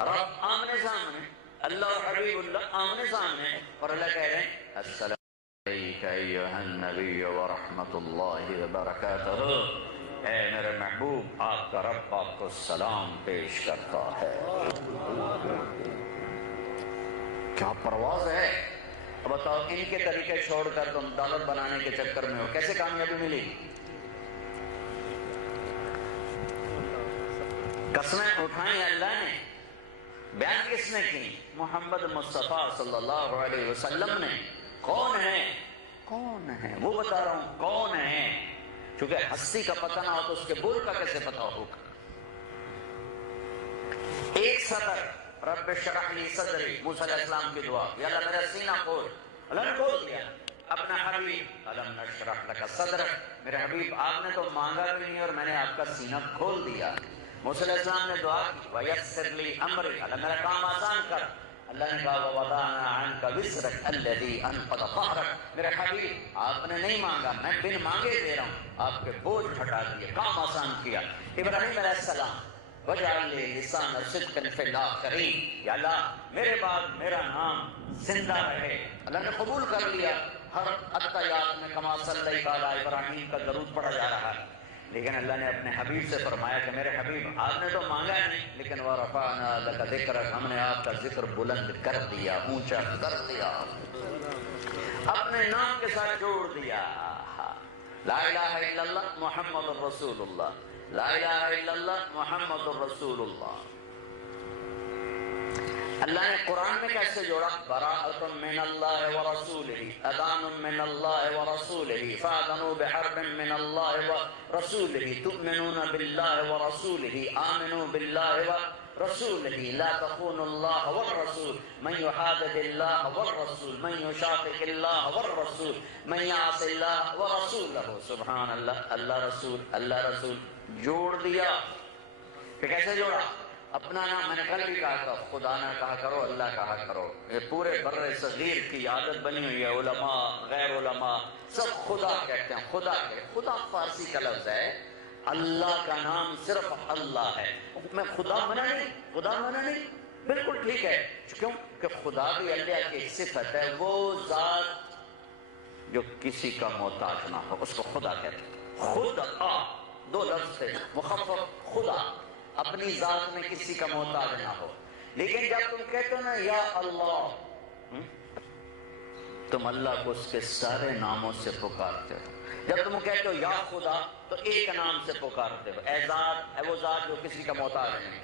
رب آمنے سامنے، اللہ اور حبیب اللہ آمنے سامنے، اور اللہ کہہ رہے ہیں السلام علیکہ ایہا النبی ورحمت اللہ وبرکاتہ، اے میرے محبوب آپ کا رب آپ کو سلام پیش کرتا ہے۔ کیا پرواز ہے! اب بتاؤ ان کے طریقے چھوڑ کر تم ڈالر بنانے کے چکر میں ہو، کیسے کامیابی ملی؟ قسمیں اٹھائیں اللہ نے، بیان کس نے کی؟ محمد مصطفیٰ صلی اللہ علیہ وسلم نے۔ کون ہے وہ بتا رہا ہوں، کون ہے؟ چونکہ ہستی کا پتہ نہ ہو تو اس کے بول کا کیسے پتہ ہوگا؟ ایک سطر رب اشرح لی صدری، موسیٰ علیہ السلام کی دعا، یا اللہ میرا سینہ کھول، اللہ نے کھول دیا۔ اپنا حبیب الم نشرح لک صدرک، میرے حبیب آپ نے تو مانگا بھی نہیں اور میں نے آپ کا سینہ کھول دیا۔ موسیٰ علیہ السلام نے دعا کی ویسر لی امری، اللہ میرا کام آسان کر۔ اللہ نے کہا وَوَضَعْنَا عَنْكَ وِزْرَكَ الَّذِي أَنْقَضَ ظَهْرَكَ، میرے حبیب آپ نے نہیں مانگا، میں بن مانگے دے رہا ہوں، آپ کے بوجھ ہٹا دیے، کام آسان کیا۔ ابراہیم علیہ السلام وَجْعَلْ لِي لِسَانَ صِدْقٍ فِي الْآخِرِينَ، یا اللہ میرے بعد میرا نام زندہ رہے۔ اللہ نے قبول کر لیا، ہر التحیات میں کما صلی علی ابراہیم کا درود پڑھا جا رہا ہے۔ لیکن اللہ نے اپنے حبیب سے فرمایا کہ میرے حبیب آپ نے تو مانگا نہیں، لیکن وَرَفَعْنَا لَكَ ذِكْرَكَ، ہم نے آپ کا ذکر بلند کر دیا، اونچا کر دیا، اپنے نام کے ساتھ جوڑ دیا۔ لا الہ الا اللہ محمد الرسول اللہ، لا الہ الا اللہ محمد الرسول اللہ۔ اللہ نے قرآن میں کیسے جوڑا؟ براءۃ من اللہ ورسولہ، اذان من اللہ ورسولہ، فاذنوا بحرب من اللہ ورسولہ، تؤمنون باللہ ورسولہ، آمنوا باللہ ورسولہ، لا تخونوا اللہ والرسول، من يحادد اللہ والرسول، من يشاقق اللہ والرسول، من يعص اللہ ورسولہ۔ سبحان اللہ، اللہ رسول جوڑ دیا۔ کہ کیسے جوڑا؟ اپنا نام میں نے کل بھی کہا تھا، خدا نہ کہا کرو اللہ کہا کرو، یہ پورے بر صغیر کی عادت بنی ہوئی ہے، علماء غیر علماء سب خدا کہتے ہیں، خدا فارسی کا لفظ ہے، اللہ کا نام صرف اللہ ہے۔ میں خدا منع نہیں، بالکل ٹھیک ہے، کیوں کہ خدا بھی اللہ کی صفت ہے، وہ ذات جو کسی کا محتاج نہ ہو اس کو خدا کہتے ہیں۔ خدا دو لفظ ہے، مخفف خدا، اپنی ذات میں کسی کا محتاج نہ ہو۔ لیکن جب تم کہتے ہو نا یا اللہ، تم اللہ کو اس کے سارے ناموں سے پکارتے ہو. جب تم کہتے ہو یا خدا تو ایک نام سے پکارتے ہو، اے ذات، اے وہ ذات جو کسی کا محتاج نہیں.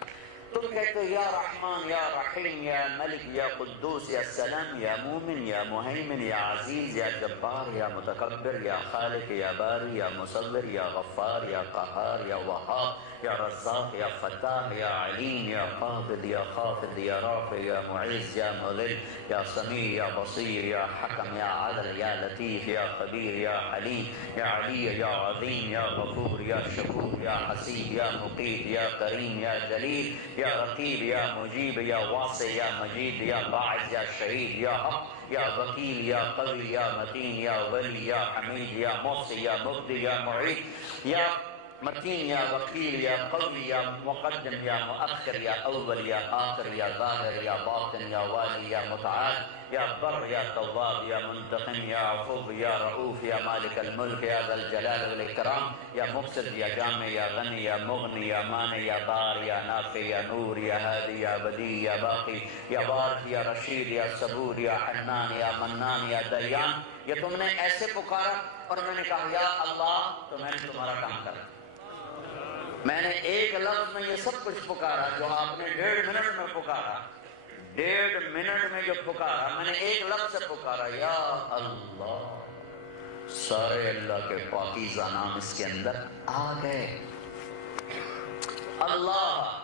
تم کہتے ہو یا رحمان، یا رحیم، یا ملک، یا قدوس، یا سلام، یا مومن، یا مہیمن، یا عزیز، یا جبار، یا متکبر، یا خالق، یا باری، یا مصور، یا غفار، یا قہار، یا وہاب، یا رزاق، یا فتاح، یا علیم، یا قابض، یا خافض، یا رافع، یا معز، یا مذل، یا سمیع، یا بصیر، یا حکم، یا عدل، یا لطیف، یا خبیر، یا حلیم، یا علی، یا عظیم، یا غفور، یا شکور، یا حسیب، یا مقیت، یا کریم، یا جلیل، یا رقیب، یا مجیب، یا واسع، یا مجید، یا باعث، یا شہید، یا حق، یا وکیل، یا قوی، یا متین، یا ولی، یا حمید، یا محصی، یا مبدی، یا معید، یا متین، یا وکیل، یا قوی، یا مقدم، یا مؤخر، یا اول، یا آخر، یا ظاہر، یا باطن، یا والی، یا متعال، یا بر، یا تواب، یا منتقم، یا عفو، یا رؤوف، یا مالک الملک، یا ذا الجلال والاکرام، یا مقصد، یا جامع، یا غنی، یا مغنی، یا مانع، یا بار، یا نافع، یا نور، یا ہادی، یا بدیع، یا باقی، یا وارث، یا رشید، یا صبور، یا حنان، یا منان، یا دیان. یہ تم نے ایسے پکارا اور میں نے کہا یا اللہ، تو میں نے تمہارا کام کرا. میں نے ایک لفظ میں یہ سب کچھ پکارا جو آپ نے 1.5 منٹ میں پکارا. 1.5 منٹ میں جو پکارا میں نے ایک لفظ سے پکارا یا اللہ. سارے اللہ کے پاکیزہ نام اس کے اندر آ گئے. اللہ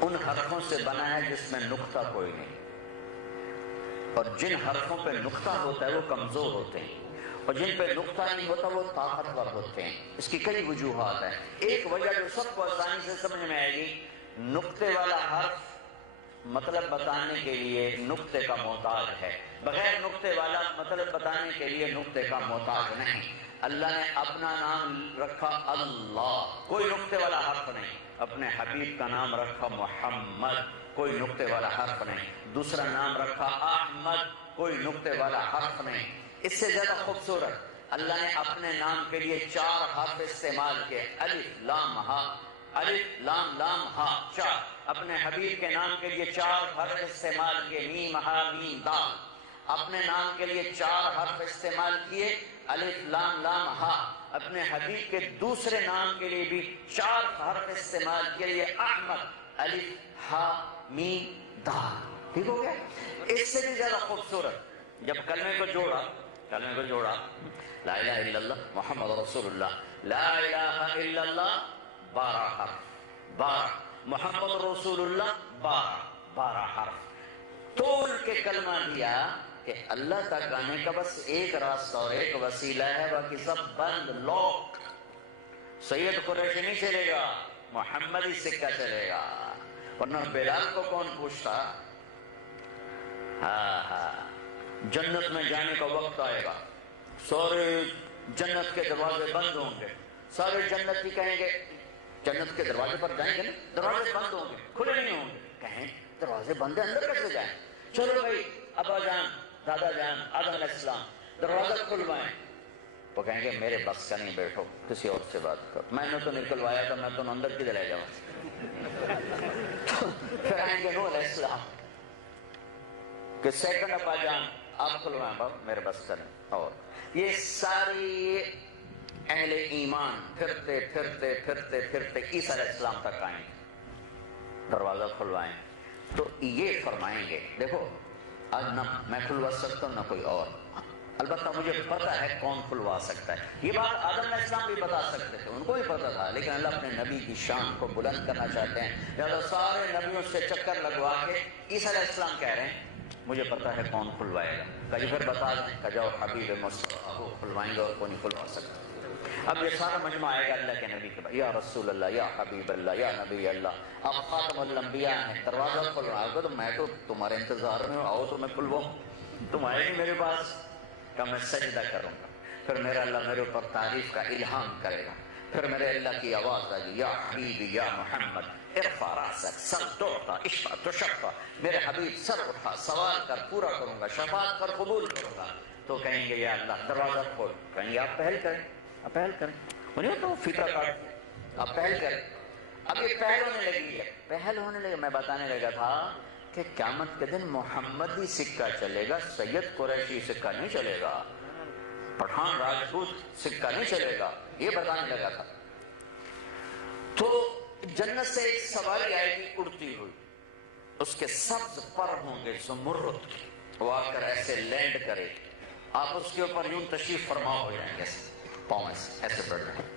ان حرفوں سے بنا ہے جس میں نقطہ کوئی نہیں، اور جن حرفوں پہ نقطہ ہوتا ہے وہ کمزور ہوتے ہیں، اور جن پہ نقطہ نہیں ہوتا وہ طاقتور ہوتے ہیں. اس کی کئی وجوہات ہیں. ایک وجہ جو سب کو آسانی سے سمجھ میں آئے گی، نقطے والا حرف مطلب بتانے کے لیے نقطے کا محتاج ہے، بغیر نقطے والا مطلب بتانے کے لیے نقطے کا محتاج نہیں. اللہ نے اپنا نام رکھا اللہ، کوئی نقطے والا حرف نہیں. اپنے حبیب کا نام رکھا محمد، کوئی نقطے والا حرف نہیں. دوسرا نام رکھا احمد، کوئی نقطے والا حرف نہیں. اس سے زیادہ خوبصورت اللہ نے اپنے نام کے لیے 4 حرف استعمال کیے، الف لام ہا، الف لام لام ہا 4. اپنے حبیب کے نام کے لیے 4 حرف استعمال کیے، میم ہا میم دال. اپنے نام کے لیے 4 حرف استعمال کیے، الف لام لام ہا. اپنے حبیب کے دوسرے نام کے لیے بھی 4 حرف استعمال کیے، احمد، الف ہا میم دال. ٹھیک ہو گیا؟ اس سے بھی زیادہ خوبصورت جب کلمے کو جوڑا لا الہ الا اللہ محمد رسول اللہ، لا الہ الا اللہ 12 حرف، 12 محمد رسول اللہ 12 حرف. طول کے کلمہ دیا کہ اللہ تک آنے کا بس ایک راستہ اور ایک وسیلہ ہے، باقی سب بند لاک. سید قریشی نہیں چلے گا، محمد ہی سکہ چلے گا، ورنہ بلال کو کون پوچھتا. جنت میں جانے کا وقت آئے گا، سارے جنت کے دروازے بند ہوں گے، سارے جنتی کہیں گے جنت کے دروازے پر جائیں گے نا، دروازے بند ہوں گے، کھلے نہیں ہوں گے. کہیں دروازے بند ہیں، اندر کیسے جائیں؟ چلو بھائی ابا جان، دادا جان، آدم علیہ السلام دروازہ کھلوائیں. وہ کہیں گے میرے بس کا نہیں، بیٹھو کسی اور سے بات کرو، میں نے تو نکلوایا تھا، میں تو اندر کدھر لے جاؤں. پھر آئیں گے نوح علیہ السلام کہ سیکنڈ ابا جان آپ کھلوائیں، بابا میرے بس کا نہیں. اور یہ ساری اہل ایمان پھرتے پھرتے پھرتے پھرتے عیسیٰ علیہ السلام تک آئیں گے، دروازہ کھلوائیں تو یہ فرمائیں گے دیکھو آج نہ میں کھلوا سکتا ہوں نہ کوئی اور، البتہ مجھے پتا ہے کون کھلوا سکتا ہے. یہ بات آدم علیہ السلام بھی بتا سکتے تھے، ان کو بھی پتا تھا، لیکن اللہ اپنے نبی کی شان کو بلند کرنا چاہتے ہیں، لہٰذا سارے نبیوں سے چکر لگوا کے عیسیٰ علیہ السلام کہہ رہے ہیں مجھے پتا ہے کون کھلوائے گا. کہیں پھر بتا دیں کہ جاؤ حبیب مصطفیٰ کو کھلوائیں گے اور کوئی نہیں کھلوا سکتا. اب یہ سارا مجمع آئے گا اللہ کے نبی کے بعد، یا رسول اللہ، یا حبیب اللہ، یا نبی اللہ، آپ خاتم الانبیاء ہیں، دروازہ کھلواؤ گے تو میں تو تمہارے انتظار میں ہوں، آؤ تو میں کھلواؤں. تم آئے گی میرے پاس کہ میں سجدہ کروں گا، پھر میرا اللہ میرے اوپر تعریف کا الہام کرے گا، پھر میرے اللہ کی آواز آئے گی یا حبیبی یا محمد ارفع راسک سل تعطیٰ اشفع تشفع. میرے حبیب سر اٹھا، سوال کر پورا کروں گا، شفاعت کر قبول کروں گا. تو کہیں گے یا اللہ دروازہ کھول، کہیں گے آپ پہل کریں، آپ پہل کریں. انہیں تو فطرہ کاٹ، آپ پہل کریں. اب یہ پہل ہونے لگی ہے، پہل ہونے لگے. میں بتانے لگا تھا کہ قیامت کے دن محمدی سکہ چلے گا، سید قریشی سکہ نہیں چلے گا، پٹھان راجپوت سکہ نہیں چلے گا، یہ بتانے لگا تھا۔ تو جنت سے ایک سواری آئے گی اڑتی ہوئی، اس کے سبز پر ہوں گے زمرد کے، وہ آ کر ایسے لینڈ کرے، آپ اس کے اوپر یوں تشریف فرما ہو جائیں گے، پاؤں ایسے بڑھ جائیں،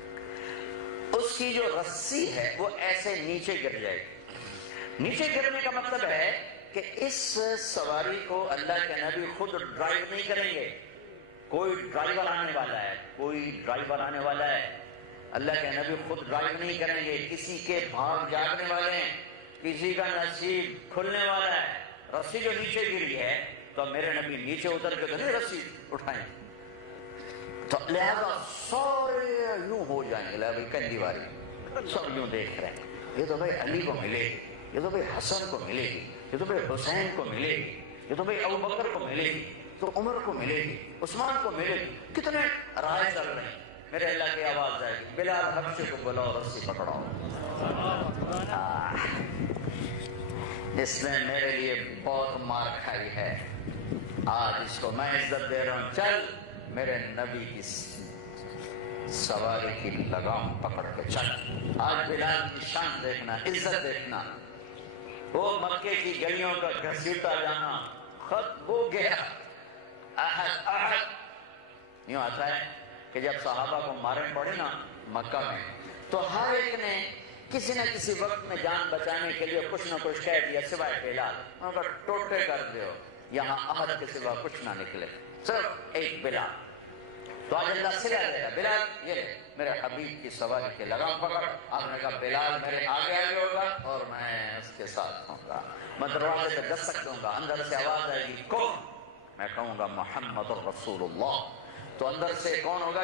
اس کی جو رسی ہے وہ ایسے نیچے گر جائے گی۔ نیچے گرنے کا مطلب ہے کہ اس سواری کو اللہ کے نبی خود ڈرائیو نہیں کریں گے، کوئی ڈرائیور آنے والا ہے، کوئی ڈرائیور آنے والا ہے، اللہ کے نبی خود ڈرائیو نہیں کریں گے، کسی کے بھاگ جاگنے والے ہیں، کسی کا نصیب کھلنے والا ہے، رسی جو نیچے گری ہے تو میرے نبی نیچے اتر کے تو نہیں رسی اٹھائیں، تو لہذا سارے یوں ہو جائیں گے، لہذا کندھی والی سب یوں دیکھ رہے ہیں، یہ تو بھائی علی کو ملے گی، یہ تو بھائی حسن کو ملے گی، یہ تو بھائی حسین کو ملے گی، یہ تو بھائی ابوبکر کو ملے گی، تو عمر کو ملے گی، عثمان کو ملے گی، کتنے رائے چل رہے ہیں۔ میرے اللہ کی آواز آئے گی، بلال حبشی کو بلاؤ، رسی پکڑاؤ، اس نے میرے لیے بہت مار کھائی ہے، آج اس کو میں عزت دے رہا ہوں، چل میرے نبی کی سواری کی لگام پکڑ کے چل۔ آج بلال کی شان دیکھنا، عزت دیکھنا، وہ مکے کی گلیوں کا گھسیٹا جانا ختم ہو گیا۔ احد احد یوں آتا ہے کہ جب صحابہ کو مارن پڑے نا مکہ میں، تو ہر ایک نے کسی نہ کسی وقت میں جان بچانے کے لیے کچھ نہ کچھ کہہ دیا، سوائے بلال، ان کا ٹوٹے کر دیو، یہاں احد کے سوا کچھ نہ نکلے، صرف ایک بلال۔ تو آج اللہ سلا دے گا، بلال یہ میرے حبیب کی سواری کے لگام پکڑ۔ آپ نے کہا بلال میرے آگے آگے ہوگا اور میں اس کے ساتھ ہوں گا، میں دروازے پہ دستک دوں گا، اندر سے آواز آئے گی کون؟ میں کہوں گا محمد الرسول اللہ، تو اندر سے کون ہوگا؟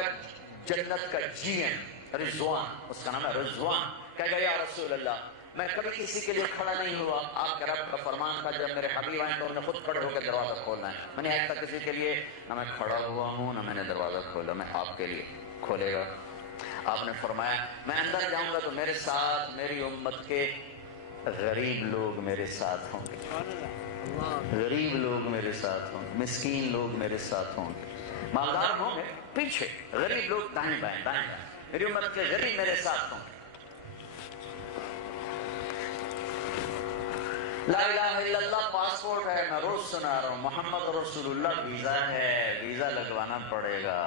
جنت کا جی ایم رضوان، اس کا نام ہے رضوان، کہے گا یا رسول اللہ میں کبھی کسی کے لیے کھڑا نہیں ہوا، آپ کے رب کا فرمان تھا جب میرے حبیب آئے تو انہوں نے خود کھڑے ہو کے دروازہ کھولنا ہے، میں نے آج تک کسی کے لیے نہ میں کھڑا ہوا ہوں نہ میں نے دروازہ کھولا، میں آپ کے لیے کھولے گا۔ آپ نے فرمایا میں اندر جاؤں گا تو میرے ساتھ میری امت کے غریب لوگ میرے ساتھ ہوں گے، غریب لوگ میرے ساتھ ہوں گے، مسکین لوگ میرے ساتھ ہوں گے، مالدار ہوں گے پیچھے، غریب لوگ دائیں بائیں دائیں بائیں، میری امت کے غریب میرے ساتھ ہوں گے۔ لا الہ الا اللہ پاسپورٹ ہے، میں روز سنا رہا ہوں، محمد رسول اللہ ویزا ہے، ویزا لگوانا پڑے گا،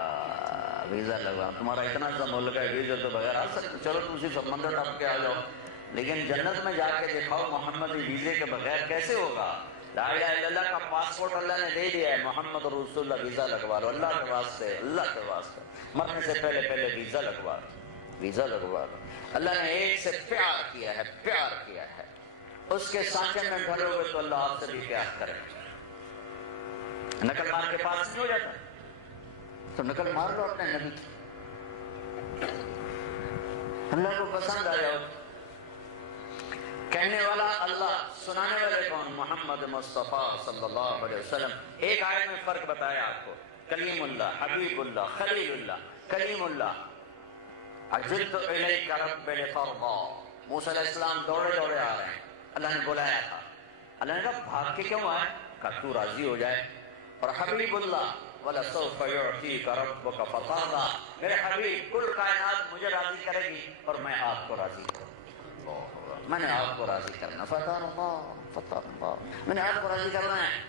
ویزا لگوانا، تمہارا اتنا سا ملک ہے ویزا تو بغیر آ سکتے، چلو تم اسی سمندر ٹپ کے آ جاؤ، لیکن جنت میں جا کے دکھاؤ محمدی ویزے کے بغیر کیسے ہوگا؟ لا الہ الا اللہ کا پاسپورٹ اللہ نے دے دیا ہے، محمد رسول اللہ ویزا لگوا لو، اللہ کے واسطے، اللہ کے واسطے، مرنے سے پہلے پہلے ویزا لگوا لو، ویزا لگوا لو۔ اللہ نے ایک سے پیار کیا ہے، پیار کیا ہے، اس کے سانچے میں ڈھلو گے تو اللہ آپ سے بھی پیار کرے، نقل مار کے پاس نہیں ہو جاتا تو نقل مار لو اپنے نبی کی، اللہ کو پسند آ جاؤ۔ کہنے والا اللہ، سنانے والے کون؟ محمد مصطفیٰ صلی اللہ علیہ وسلم۔ ایک آیت میں فرق بتایا آپ کو، کلیم اللہ، حبیب اللہ، خلیل اللہ، کلیم اللہ۔ عجلت الیک رب لترضی، موسیٰ علیہ السلام دوڑے دوڑے آ رہے ہیں، اللہ نے بلایا تھا، اللہ نے کہا بھاگ کے کیوں آئے؟ کہا تو راضی ہو جائے۔ اور حبیب اللہ، وَلَسَوْفَ يُعْطِيكَ رَبُّكَ فَتَرْضَىٰ، میرے حبیب کل کائنات مجھے راضی کرے گی اور میں آپ کو راضی کروں گا، میں نے آپ کو راضی کرنا، فَتَرْضَىٰ، میں نے آپ کو راضی کرنا ہے۔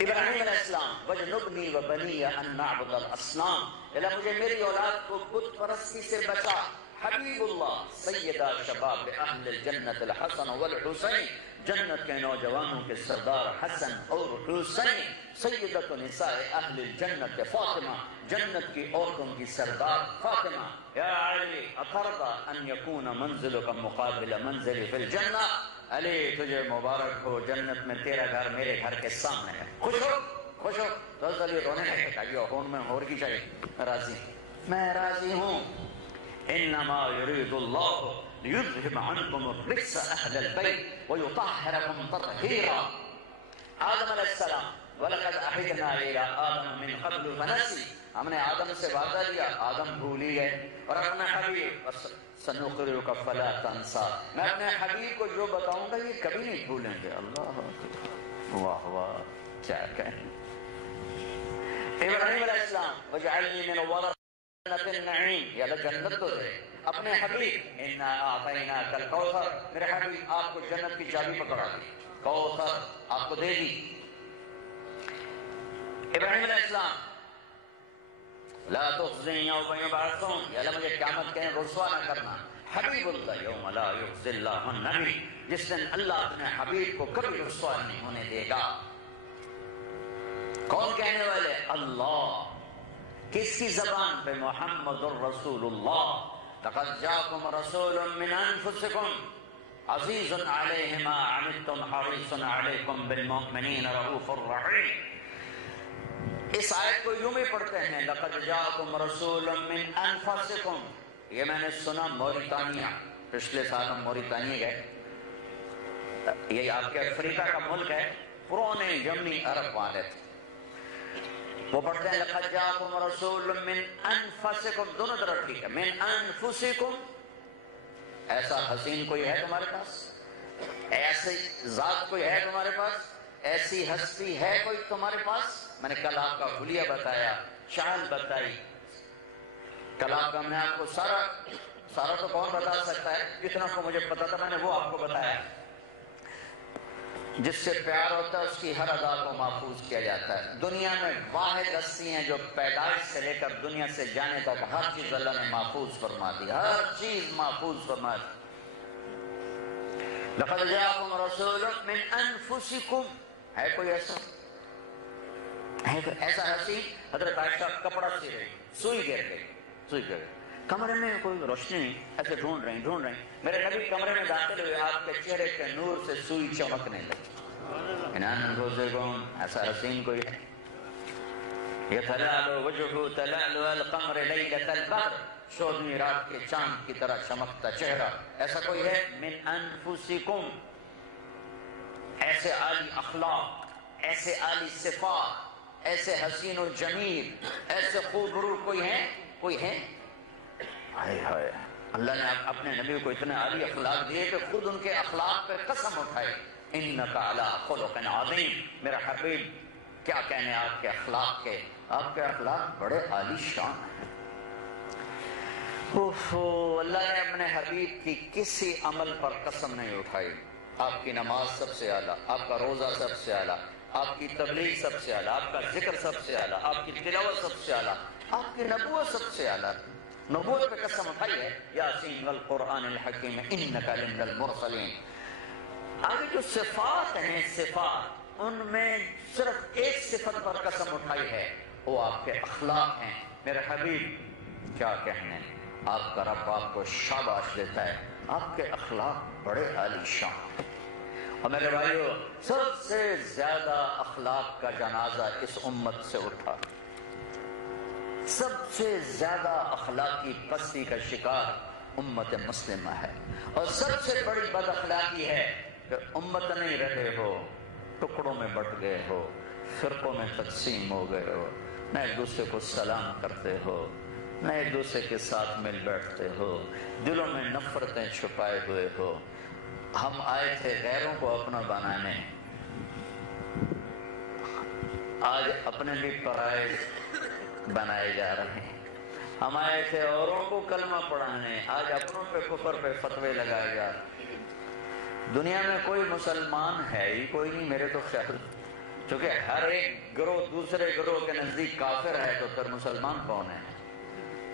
ابراہیم علیہ السلام، وَجْنُبْنِي وَبَنِيَّ أَن نَعْبُدَ الْأَصْنَامَ، اللہ مجھے میری اولاد کو بت پرستی سے بچا۔ حبیب اللہ، سیدہ شباب اہل الجنت الحسن والحسین، جنت کے نوجوانوں کے سردار حسن اور حسین، سیدۃ نساء اہل الجنت فاطمہ، جنت کی عورتوں کی سردار فاطمہ۔ یا علی اترضی ان یکون منزلک مقابل منزلی فی الجنہ، علی تجھے مبارک ہو، جنت میں تیرا گھر میرے گھر کے سامنے ہے، خوش ہو خوش ہو۔ تو علی رونے لگے، کہا ہون میں اور کی چاہیے، میں راضی ہوں۔ انما يريد الله ليذهب عنكم الرجس اهل البيت ويطهركم تطهيرا۔ آدم علیہ السلام وَلَقَدْ أَحِدْنَا إِلَىٰ آدَمَ مِنْ قَبْلُ فَنَسِيَ، ہم نے آدم سے وعدہ لیا، آدم بھول ہی گئے۔ اور اپنا حبیب سَنُقْرِئُكَ فَلَا تَنسَىٰ، میں اپنے حبیب کو جو بتاؤں گا یہ کبھی نہیں بھولیں گے۔ اللہ واہ واہ، کیا کہیں۔ ابراہیم علیہ السلام وَاجْعَلْنِي مِنْ وَرَثَةِ النَّعِيمِ، یا اللہ جنت تو دے۔ اپنے حبیب اِنَّا أَعْطَيْنَاكَ الْكَوْثَرَ، میرے حبیب آپ کو جنت کی چابی پکڑا دی، کوثر آپ کو دے دی۔ ابراہیم علیہ السلام لا تخزنی یوم یبعثون، یا اللہ مجھے قیامت کے دن رسوا نہ کرنا۔ حبیب اللہ یوم لا یخزی اللہ النبی، جس دن اللہ اپنے حبیب کو کبھی رسوا نہیں ہونے دے گا۔ کون کہنے والے؟ اللہ۔ کس کی زبان پہ؟ محمد الرسول اللہ۔ لقد جاءکم رسول من انفسکم عزیز علیہ ما عنتم حریص علیکم بالمؤمنین رؤوف الرحیم۔ اس آیت کو یوں بھی پڑھتے ہیں لقد جاءکم رسول من انفسکم، یہ میں نے سنا موریتانیہ، پچھلے سال ہم موریتانیہ گئے، یہ آپ کے افریقہ کا ملک ہے، پرانے یمنی عرب والے تھے، وہ پڑھتے ہیں لقد جاءکم رسول من انفسکم، دونوں طرف ٹھیک ہے، من انفسکم، ایسا حسین کوئی ہے تمہارے پاس؟ ایسی ذات کوئی ہے تمہارے پاس؟ ایسی ہستی ہے کوئی تمہارے پاس؟ میں نے کل آپ کا حلیہ بتایا، چال بتائی، کل آپ کا میں نے آپ کو سارا تو کون بتا سکتا ہے، جتنا کو مجھے پتا تھا میں نے وہ آپ کو بتایا۔ جس سے پیار ہوتا ہے اس کی ہر ادا کو محفوظ کیا جاتا ہے۔ دنیا میں واحد ہستی ہیں جو پیدائش سے لے کر دنیا سے جانے تک ہر چیز اللہ نے محفوظ فرما دی، ہر چیز محفوظ فرما دی۔ لقد جاءکم رسول من انفسکم، ہے کوئی ایسا؟ ہے کوئی ایسا حسین؟ حضرت عائشہ کپڑا سی رہی، سوئی گر گئی، کمرے میں کوئی روشنی نہیں، ایسے ڈھونڈ رہی، میرے نبی کمرے میں داخل ہوئے، آپ کے چہرے کے نور سے سوئی چمکنے لگی۔ ایسا حسین کوئی ہے؟ یتلالو وجہہ تلالو القمر لیلۃ البدر، چودھویں رات کے چاند کی طرح چمکتا چہرہ، ایسا کوئی ہے؟ من انفسکم، ایسے عالی اخلاق، ایسے عالی صفات، ایسے حسین و جمیل، ایسے خوبرو کوئی ہے؟ کوئی ہے؟ ہائے ہائے، اللہ نے اپنے نبی کو اتنے عالی اخلاق دیے کہ خود ان کے اخلاق پہ قسم اٹھائے، انک علی خلق عظیم، میرا حبیب کیا کہنے آپ کے اخلاق کے، آپ کے اخلاق بڑے عالی شان ہیں۔ اللہ نے اپنے حبیب کی کسی عمل پر قسم نہیں اٹھائی۔ آپ کی نماز سب سے اعلیٰ، آپ کا روزہ سب سے اعلیٰ، آپ کی تبلیغ سب سے اعلیٰ، آپ کا ذکر سب سے اعلیٰ، آپ کی تلاوت سب سے اعلیٰ، آپ کی نبوت سب سے اعلیٰ۔ نبوت پہ قسم اٹھائی ہے، یاسین والقرآن الحکیم انک لمن المرسلین۔ آگے جو صفات ہیں، صفات ان میں صرف ایک صفت پر قسم اٹھائی ہے، وہ آپ کے اخلاق ہیں۔ میرے حبیب کیا کہنے، آپ کا رب آپ کو شاباش دیتا ہے، آپ کے اخلاق بڑے عالی شان۔ اور میرے بھائیو، سب سے زیادہ اخلاق کا جنازہ اس امت سے اٹھا، سب سے زیادہ اخلاقی پستی کا شکار امت مسلمہ ہے، اور سب سے بڑی بد اخلاقی ہے کہ امت نہیں رہے ہو، ٹکڑوں میں بٹ گئے ہو، فرقوں میں تقسیم ہو گئے ہو، نہ ایک دوسرے کو سلام کرتے ہو، نہ ایک دوسرے کے ساتھ مل بیٹھتے ہو، دلوں میں نفرتیں چھپائے ہوئے ہو۔ ہم آئے تھے غیروں کو اپنا بنانے، آج اپنے بھی پرائے بنائے جا رہے ہیں۔ ہم آئے تھے اوروں کو کلمہ پڑھانے، آج اپنوں پہ کفر پہ فتوے لگائے جا رہے ہیں۔ دنیا میں کوئی مسلمان ہے ہی کوئی نہیں میرے تو خیال، چونکہ ہر ایک گروہ دوسرے گروہ کے نزدیک کافر ہے، تو پھر مسلمان کون ہے؟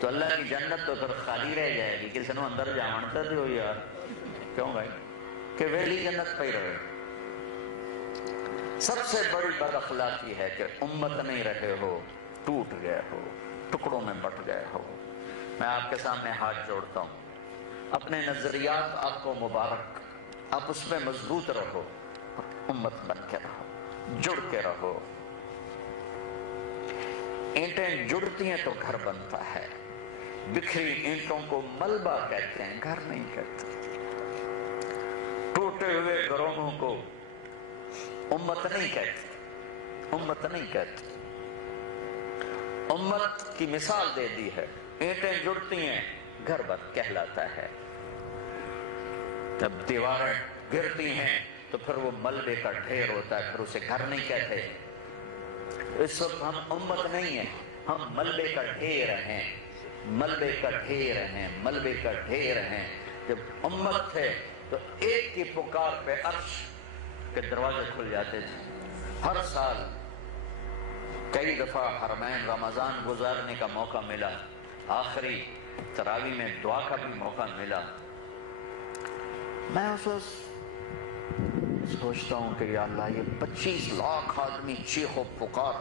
تو اللہ کی جنت تو پھر خالی رہ جائے گی، کسی نے اندر جاؤنتا بھی ہو یار، کیوں بھائی؟ کہ ویلی جنت پہ ہی رہے۔ سب سے بڑی بد اخلاقی ہے کہ امت نہیں رہے ہو، ٹوٹ گئے ہو، ٹکڑوں میں بٹ گئے ہو۔ میں آپ کے سامنے ہاتھ جوڑتا ہوں، اپنے نظریات آپ کو مبارک، آپ اس میں مضبوط رہو، امت بن کے رہو، جڑ کے رہو۔ اینٹیں جڑتی ہیں تو گھر بنتا ہے، بکھری اینٹوں کو ملبہ کہتے ہیں، گھر نہیں کہتے۔ ٹوٹے ہوئے گروہوں کو امت نہیں کہتے۔ امت نہیں کہتے. امت کی مثال دے دی ہے. اینٹیں جڑتی ہیں گھر بر کہلاتا ہے. جب دیواریں گرتی ہیں تو پھر وہ ملبے کا ڈھیر ہوتا ہے، پھر اسے گھر نہیں کہتے. اس وقت ہم امت نہیں ہیں، ہم ملبے کا ڈھیر ہیں. ملبے کا ڈھیر ہیں، ملبے کا ڈھیر ہیں. جب امت تھے تو ایک کی پکار پہ عرش کے دروازے کھل جاتے تھے. ہر سال کئی دفعہ حرمین رمضان گزارنے کا موقع ملا، آخری تراویح میں دعا کا بھی موقع ملا. میں اس وقت سوچتا ہوں کہ یا اللہ، یہ 25 لاکھ آدمی چیخ و پکار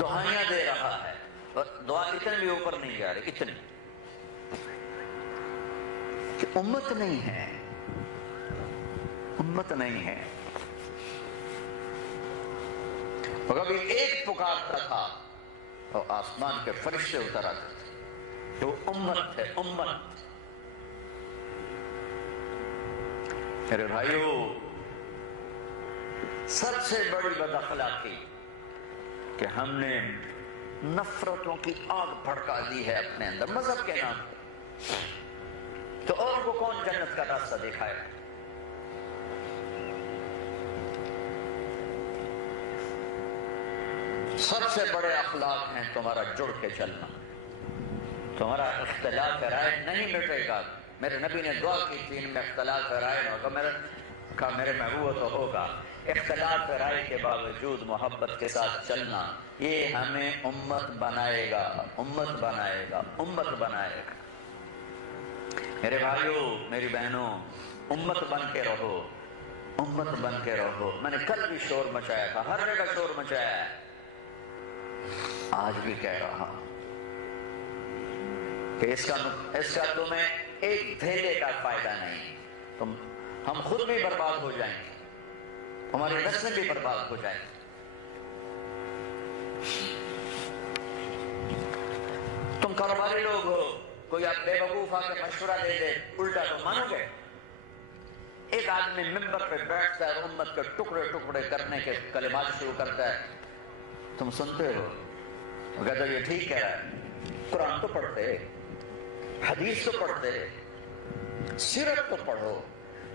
دعائیاں دے رہا ہے اور دعا اتنے بھی اوپر نہیں جا رہی، اتنی کہ امت نہیں ہے. امت نہیں ہے. کبھی ایک پکارتا تھا اور آسمان کے فرشتے اتر آتے تھے کہ وہ امت ہے. امت. میرے بھائیو، سب سے بڑی بد اخلاقی کہ ہم نے نفرتوں کی آگ بھڑکا دی ہے اپنے اندر مذہب کے نام پہ. تو اور کو کون جنت کا راستہ دکھائے گا؟ سب سے بڑے اخلاق ہیں تمہارا جڑ کے چلنا. تمہارا اختلاف رائے نہیں مٹے گا. میرے نبی نے دعا کی تھی ان میں اختلاف رائے نہ ہوگا. میرے میں ہوا تو ہوگا. اختلاف رائے کے باوجود محبت کے ساتھ چلنا، یہ ہمیں امت بنائے گا. امت بنائے گا. امت بنائے گا. میرے بھائیوں، میری بہنوں، امت بن کے رہو. امت بن کے رہو. میں نے کل بھی شور مچایا تھا، ہر جگہ شور مچایا ہے. آج بھی کہہ رہا ہوں کہ اس کا تمہیں ایک دھیلے کا فائدہ نہیں. ہم خود بھی برباد ہو جائیں گے، ہماری نسلیں بھی برباد ہو جائیں گی. تم کاروباری لوگ ہو، کوئی آپ بے وقوف آ کے مشورہ دے دے الٹا تو مانو گے؟ ایک آدمی ممبر پہ بیٹھتا ہے، امت کے ٹکڑے ٹکڑے کرنے کے کلمات شروع کرتا ہے، تم سنتے ہو، کہتے یہ ٹھیک کہہ رہا ہے. قرآن تو پڑھتے، حدیث تو پڑھتے، سیرت تو پڑھو.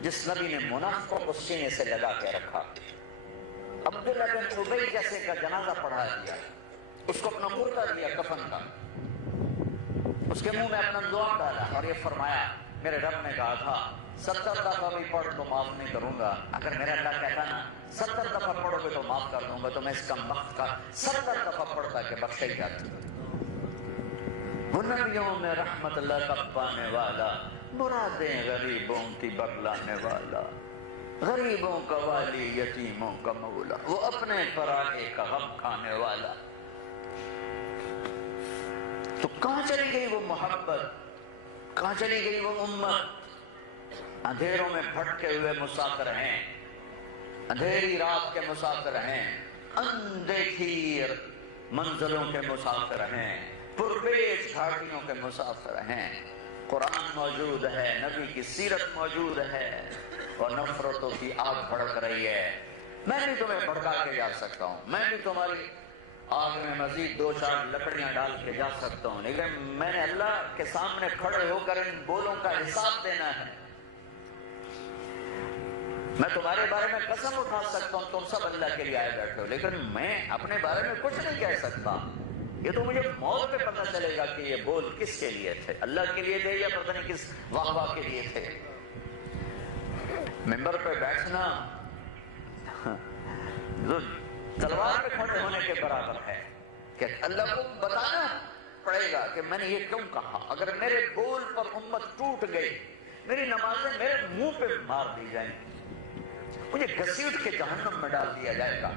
جس نبی نے منافقوں کو سینے سے لگا کے رکھا، عبداللہ بن ابی جیسے کا جنازہ پڑھا دیا، اس کو اپنا کرتا دیا کفن کا، اس کے منہ میں اپنا دعا ڈالا اور یہ فرمایا میرے رب نے کہا تھا 70 دفعہ بھی پڑھ تو معاف نہیں کروں گا. اگر میرا اللہ کہتا نا 70 دفعہ پڑھو گے تو معاف کر دوں گا، تو میں اس کم وقت کا 70 دفعہ پڑھتا کہ بخشا ہی جاتا. وہ نبیوں میں رحمت اللہ کا پانے والا، مرادیں غریبوں کی بتلانے والا، غریبوں کا والی، یتیموں کا مولا، وہ اپنے پرائے کا غم کھانے والا. تو کہاں چلی گئی وہ محبت؟ کہاں چلی گئی وہ امت؟ اندھیروں میں بھٹکے ہوئے مسافر ہیں، اندھیری رات کے مسافر ہیں، اندیکھی منزلوں کے مسافر ہیں، پربیش گھاٹیوں کے مسافر ہیں. قرآن موجود ہے، نبی کی سیرت موجود ہے، اور نفرتوں کی آگ بھڑک رہی ہے. میں بھی تمہیں بھڑکا کے جا سکتا ہوں، میں بھی تمہاری آگ میں مزید 2-4 لکڑیاں ڈال کے جا سکتا ہوں، لیکن میں نے اللہ کے سامنے کھڑے ہو کر ان بولوں کا حساب دینا ہے. میں تمہارے بارے میں قسم اٹھا سکتا ہوں، تم سب اللہ کے لیے آئے بیٹھے ہو، لیکن میں اپنے بارے میں کچھ نہیں کہہ سکتا. یہ تو مجھے موت پہ پتہ چلے گا کہ یہ بول کس کے لیے تھے، اللہ کے لیے تھے یا پتہ نہیں کس واہ واہ کے لیے تھے. ممبر پہ بیٹھنا تلوار پہ کھڑے ہونے کے برابر ہے کہ اللہ کو بتانا پڑے گا کہ میں نے یہ کیوں کہا. اگر میرے بول پر امت ٹوٹ گئی، میری نمازیں میرے منہ پہ مار دی جائیں، مجھے گھسیٹ کے جہنم میں ڈال دیا جائے گا.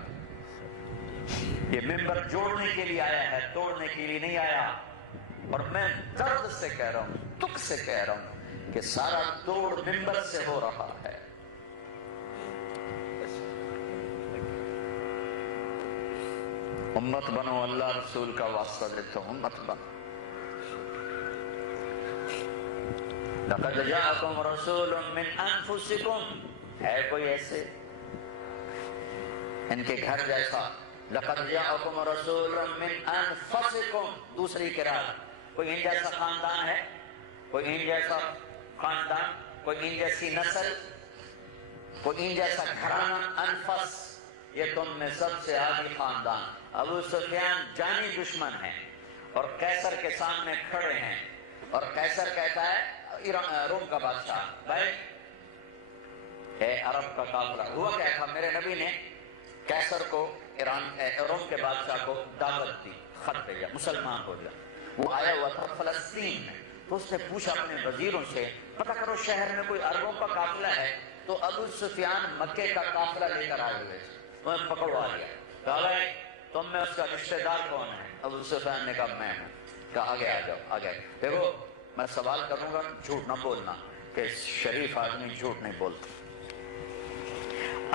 یہ ممبر جوڑنے کے لیے آیا ہے، توڑنے کے لیے نہیں آیا. اور میں درد سے کہہ رہا ہوں، دکھ سے کہہ رہا ہوں کہ سارا توڑ ممبر سے ہو رہا ہے. امت بنو، اللہ رسول کا واسطہ دیتا ہوں، امت بنو. لقد جاءکم رسول من انفسکم، ہے کوئی ایسے ان کے گھر جیسا. لقد جاءکم رسول من انفسکم. دوسری قرات، کوئی ان جیسا خاندان ہے؟ کوئی ان جیسا خاندان، کوئی ان جیسی نسل، کوئی ان جیسا گھرانہ؟ انفس، یہ تم میں سب سے عالی خاندان. ابو سفیان جانی دشمن ہے اور قیصر کے سامنے کھڑے ہیں، اور قیصر کہتا ہے روم کا بادشاہ، بھائی اے عرب کا قافلہ. ہوا کیا تھا، میرے نبی نے قیصر کو روم کے بادشاہ کو دعوت دی، خط بھیجا، مسلمان ہو جا. وہ آیا ہوا تھا فلسطین میں، تو اس نے پوچھا اپنے وزیروں سے، پتہ کرو شہر میں کوئی عربوں کا قافلہ ہے. تو ابو سفیان مکے کا قافلہ لے کر آئے ہوئے، انہیں پکڑوا لیا. کہا تم میں اس کا رشتہ دار کون ہے؟ ابو سفیان نے کہا میں ہوں. کہا آگے آ جاؤ، آگے. دیکھو میں سوال کروں گا، جھوٹ نہ بولنا، کہ شریف آدمی جھوٹ نہیں بولتا.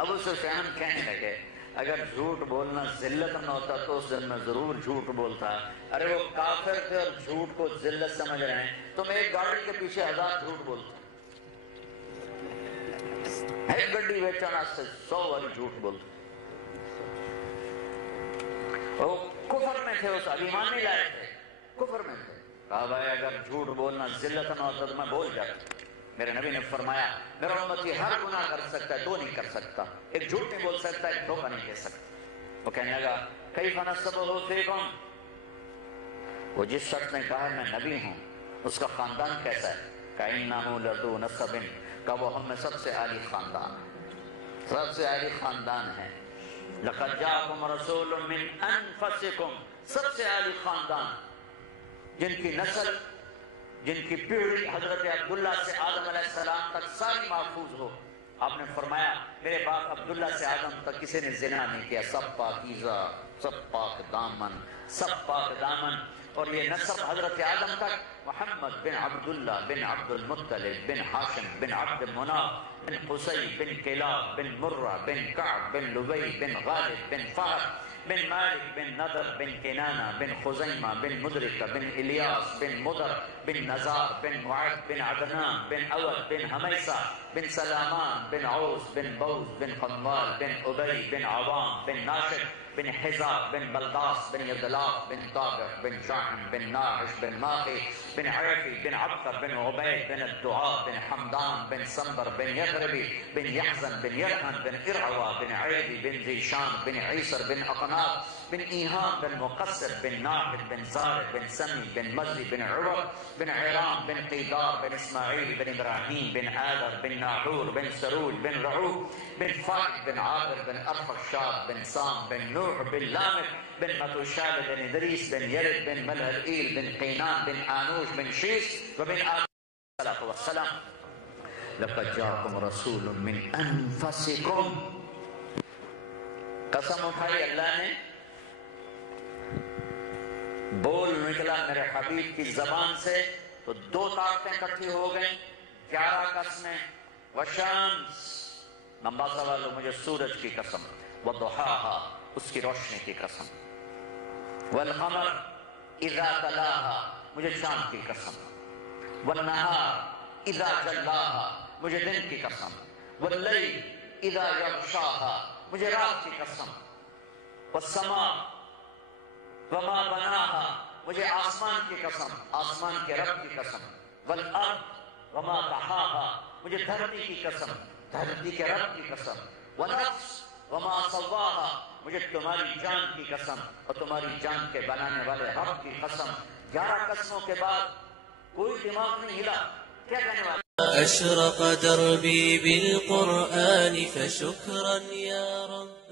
ابو سفیان کہنے لگے اگر جھوٹ بولنا ذلت نہ ہوتا تو اس دن میں ضرور جھوٹ بولتا. ارے وہ کافر تھے اور جھوٹ کو ذلت سمجھ رہے ہیں. تم ایک گاڑی کے پیچھے 1000 جھوٹ بولتے، ایک گڈی بیچنا سے 100 بار جھوٹ بولتے. وہ کفر میں تھے، اس ایمان نہیں لائے تھے، کفر میں تھے. کہا بھائی اگر جھوٹ بولنا ذلت نہ ہوتا تو میں بول جاتا. میرے نبی نے فرمایا میرا امتی ہر گناہ کر سکتا ہے، دو نہیں کر سکتا، ایک جھوٹ نہیں بول سکتا، ایک دھوکہ نہیں دے سکتا. وہ کہنے لگا کیف نسبہ فیکم، وہ جس شخص نے کہا میں نبی ہوں اس کا خاندان کیسا ہے؟ کَإِنَّهُ لَذُو نَسَبٍ، کہ وہ ہم میں سب سے عالی خاندان ہے، سب سے عالی خاندان ہے. لَقَدْ جَاءَكُمْ رَسُولٌ مِّنْ أَنفُسِكُمْ، سب سے عالی خاندان، جن کی نسل، جن کی پیڑھی حضرت عبداللہ سے آدم علیہ السلام تک ساری محفوظ ہو. آپ نے فرمایا میرے باپ عبداللہ سے آدم تک کسی نے زنا نہیں کیا، سب پاکیزہ، سب پاک دامن، سب پاک دامن. اور یہ نسب حضرت آدم تک محمد بن عبداللہ بن عبد المطلب بن ہاشم بن عبد مناف بن قصی بن کلاب بن مرہ بن کعب بن لبی بن غالب بن فہد بن مالک بن نضر بن کنانہ بن خزیمہ بن مدرکہ بن الیاس بن مدر بن نزار بن معد بن عدنان بن اود بن حمیسہ بن سلامان بن عوس بن بوز بن قموال بن ابی بن عوام بن ناشد بن حزاب بن بلداس بن یدلاف بن طابع بن شاحن بن ناحش بن ماقی بن عرفی بن عبقر بن عبید بن الدعاء بن حمدان بن سنبر بن یغربی بن یحزن بن یرحن بن ارعوا بن عیدی بن ذیشان بن عیسر بن اقناط بن ایہام بن مقصر بن ناحد بن زارب بن سمی بن مزی بن عروق بن عرام بن قیدار بن اسماعیل بن ابراہیم بن آدر بن ناحور بن سروج بن رعوب بن فائد بن عابر بن ارفخشاد بن سام بن نوح بن لامک بن متوشال بن ادریس بن یرد بن ملہلئیل بن قینان بن آنوش بن شیس وبن آدم والسلام. لقد جاءكم رسول من انفسكم، قسم اٹھائی اللہ نے، بول نکلا میرے حبیب کی زبان سے تو 2 طاقتیں اکٹھی ہو گئیں، 11 قسمیں. والشمس، نمباسا والو مجھے سورج کی قسم، وضحاها، اس کی روشنی کی قسم، والقمر اذا تلاها، مجھے چاند کی قسم، والنہار اذا جلاها، مجھے دن کی قسم، واللیل اذا یغشاها، مجھے رات کی قسم، والسماء وما بناها، مجھے آسمان کی قسم، آسمان کے رب کی قسم، والارض وما طحاها، مجھے دھرتی کی قسم، دھرتی کے رب کی قسم، ونفس وما سواها، مجھے تمہاری جان کی قسم اور تمہاری جان کے بنانے والے رب کی قسم. 11 قسموں کے بعد کوئی دماغ نہیں ہلا. کیا کہنے والا؟ أشرق دربي بالقرآن فشكرا يا رب.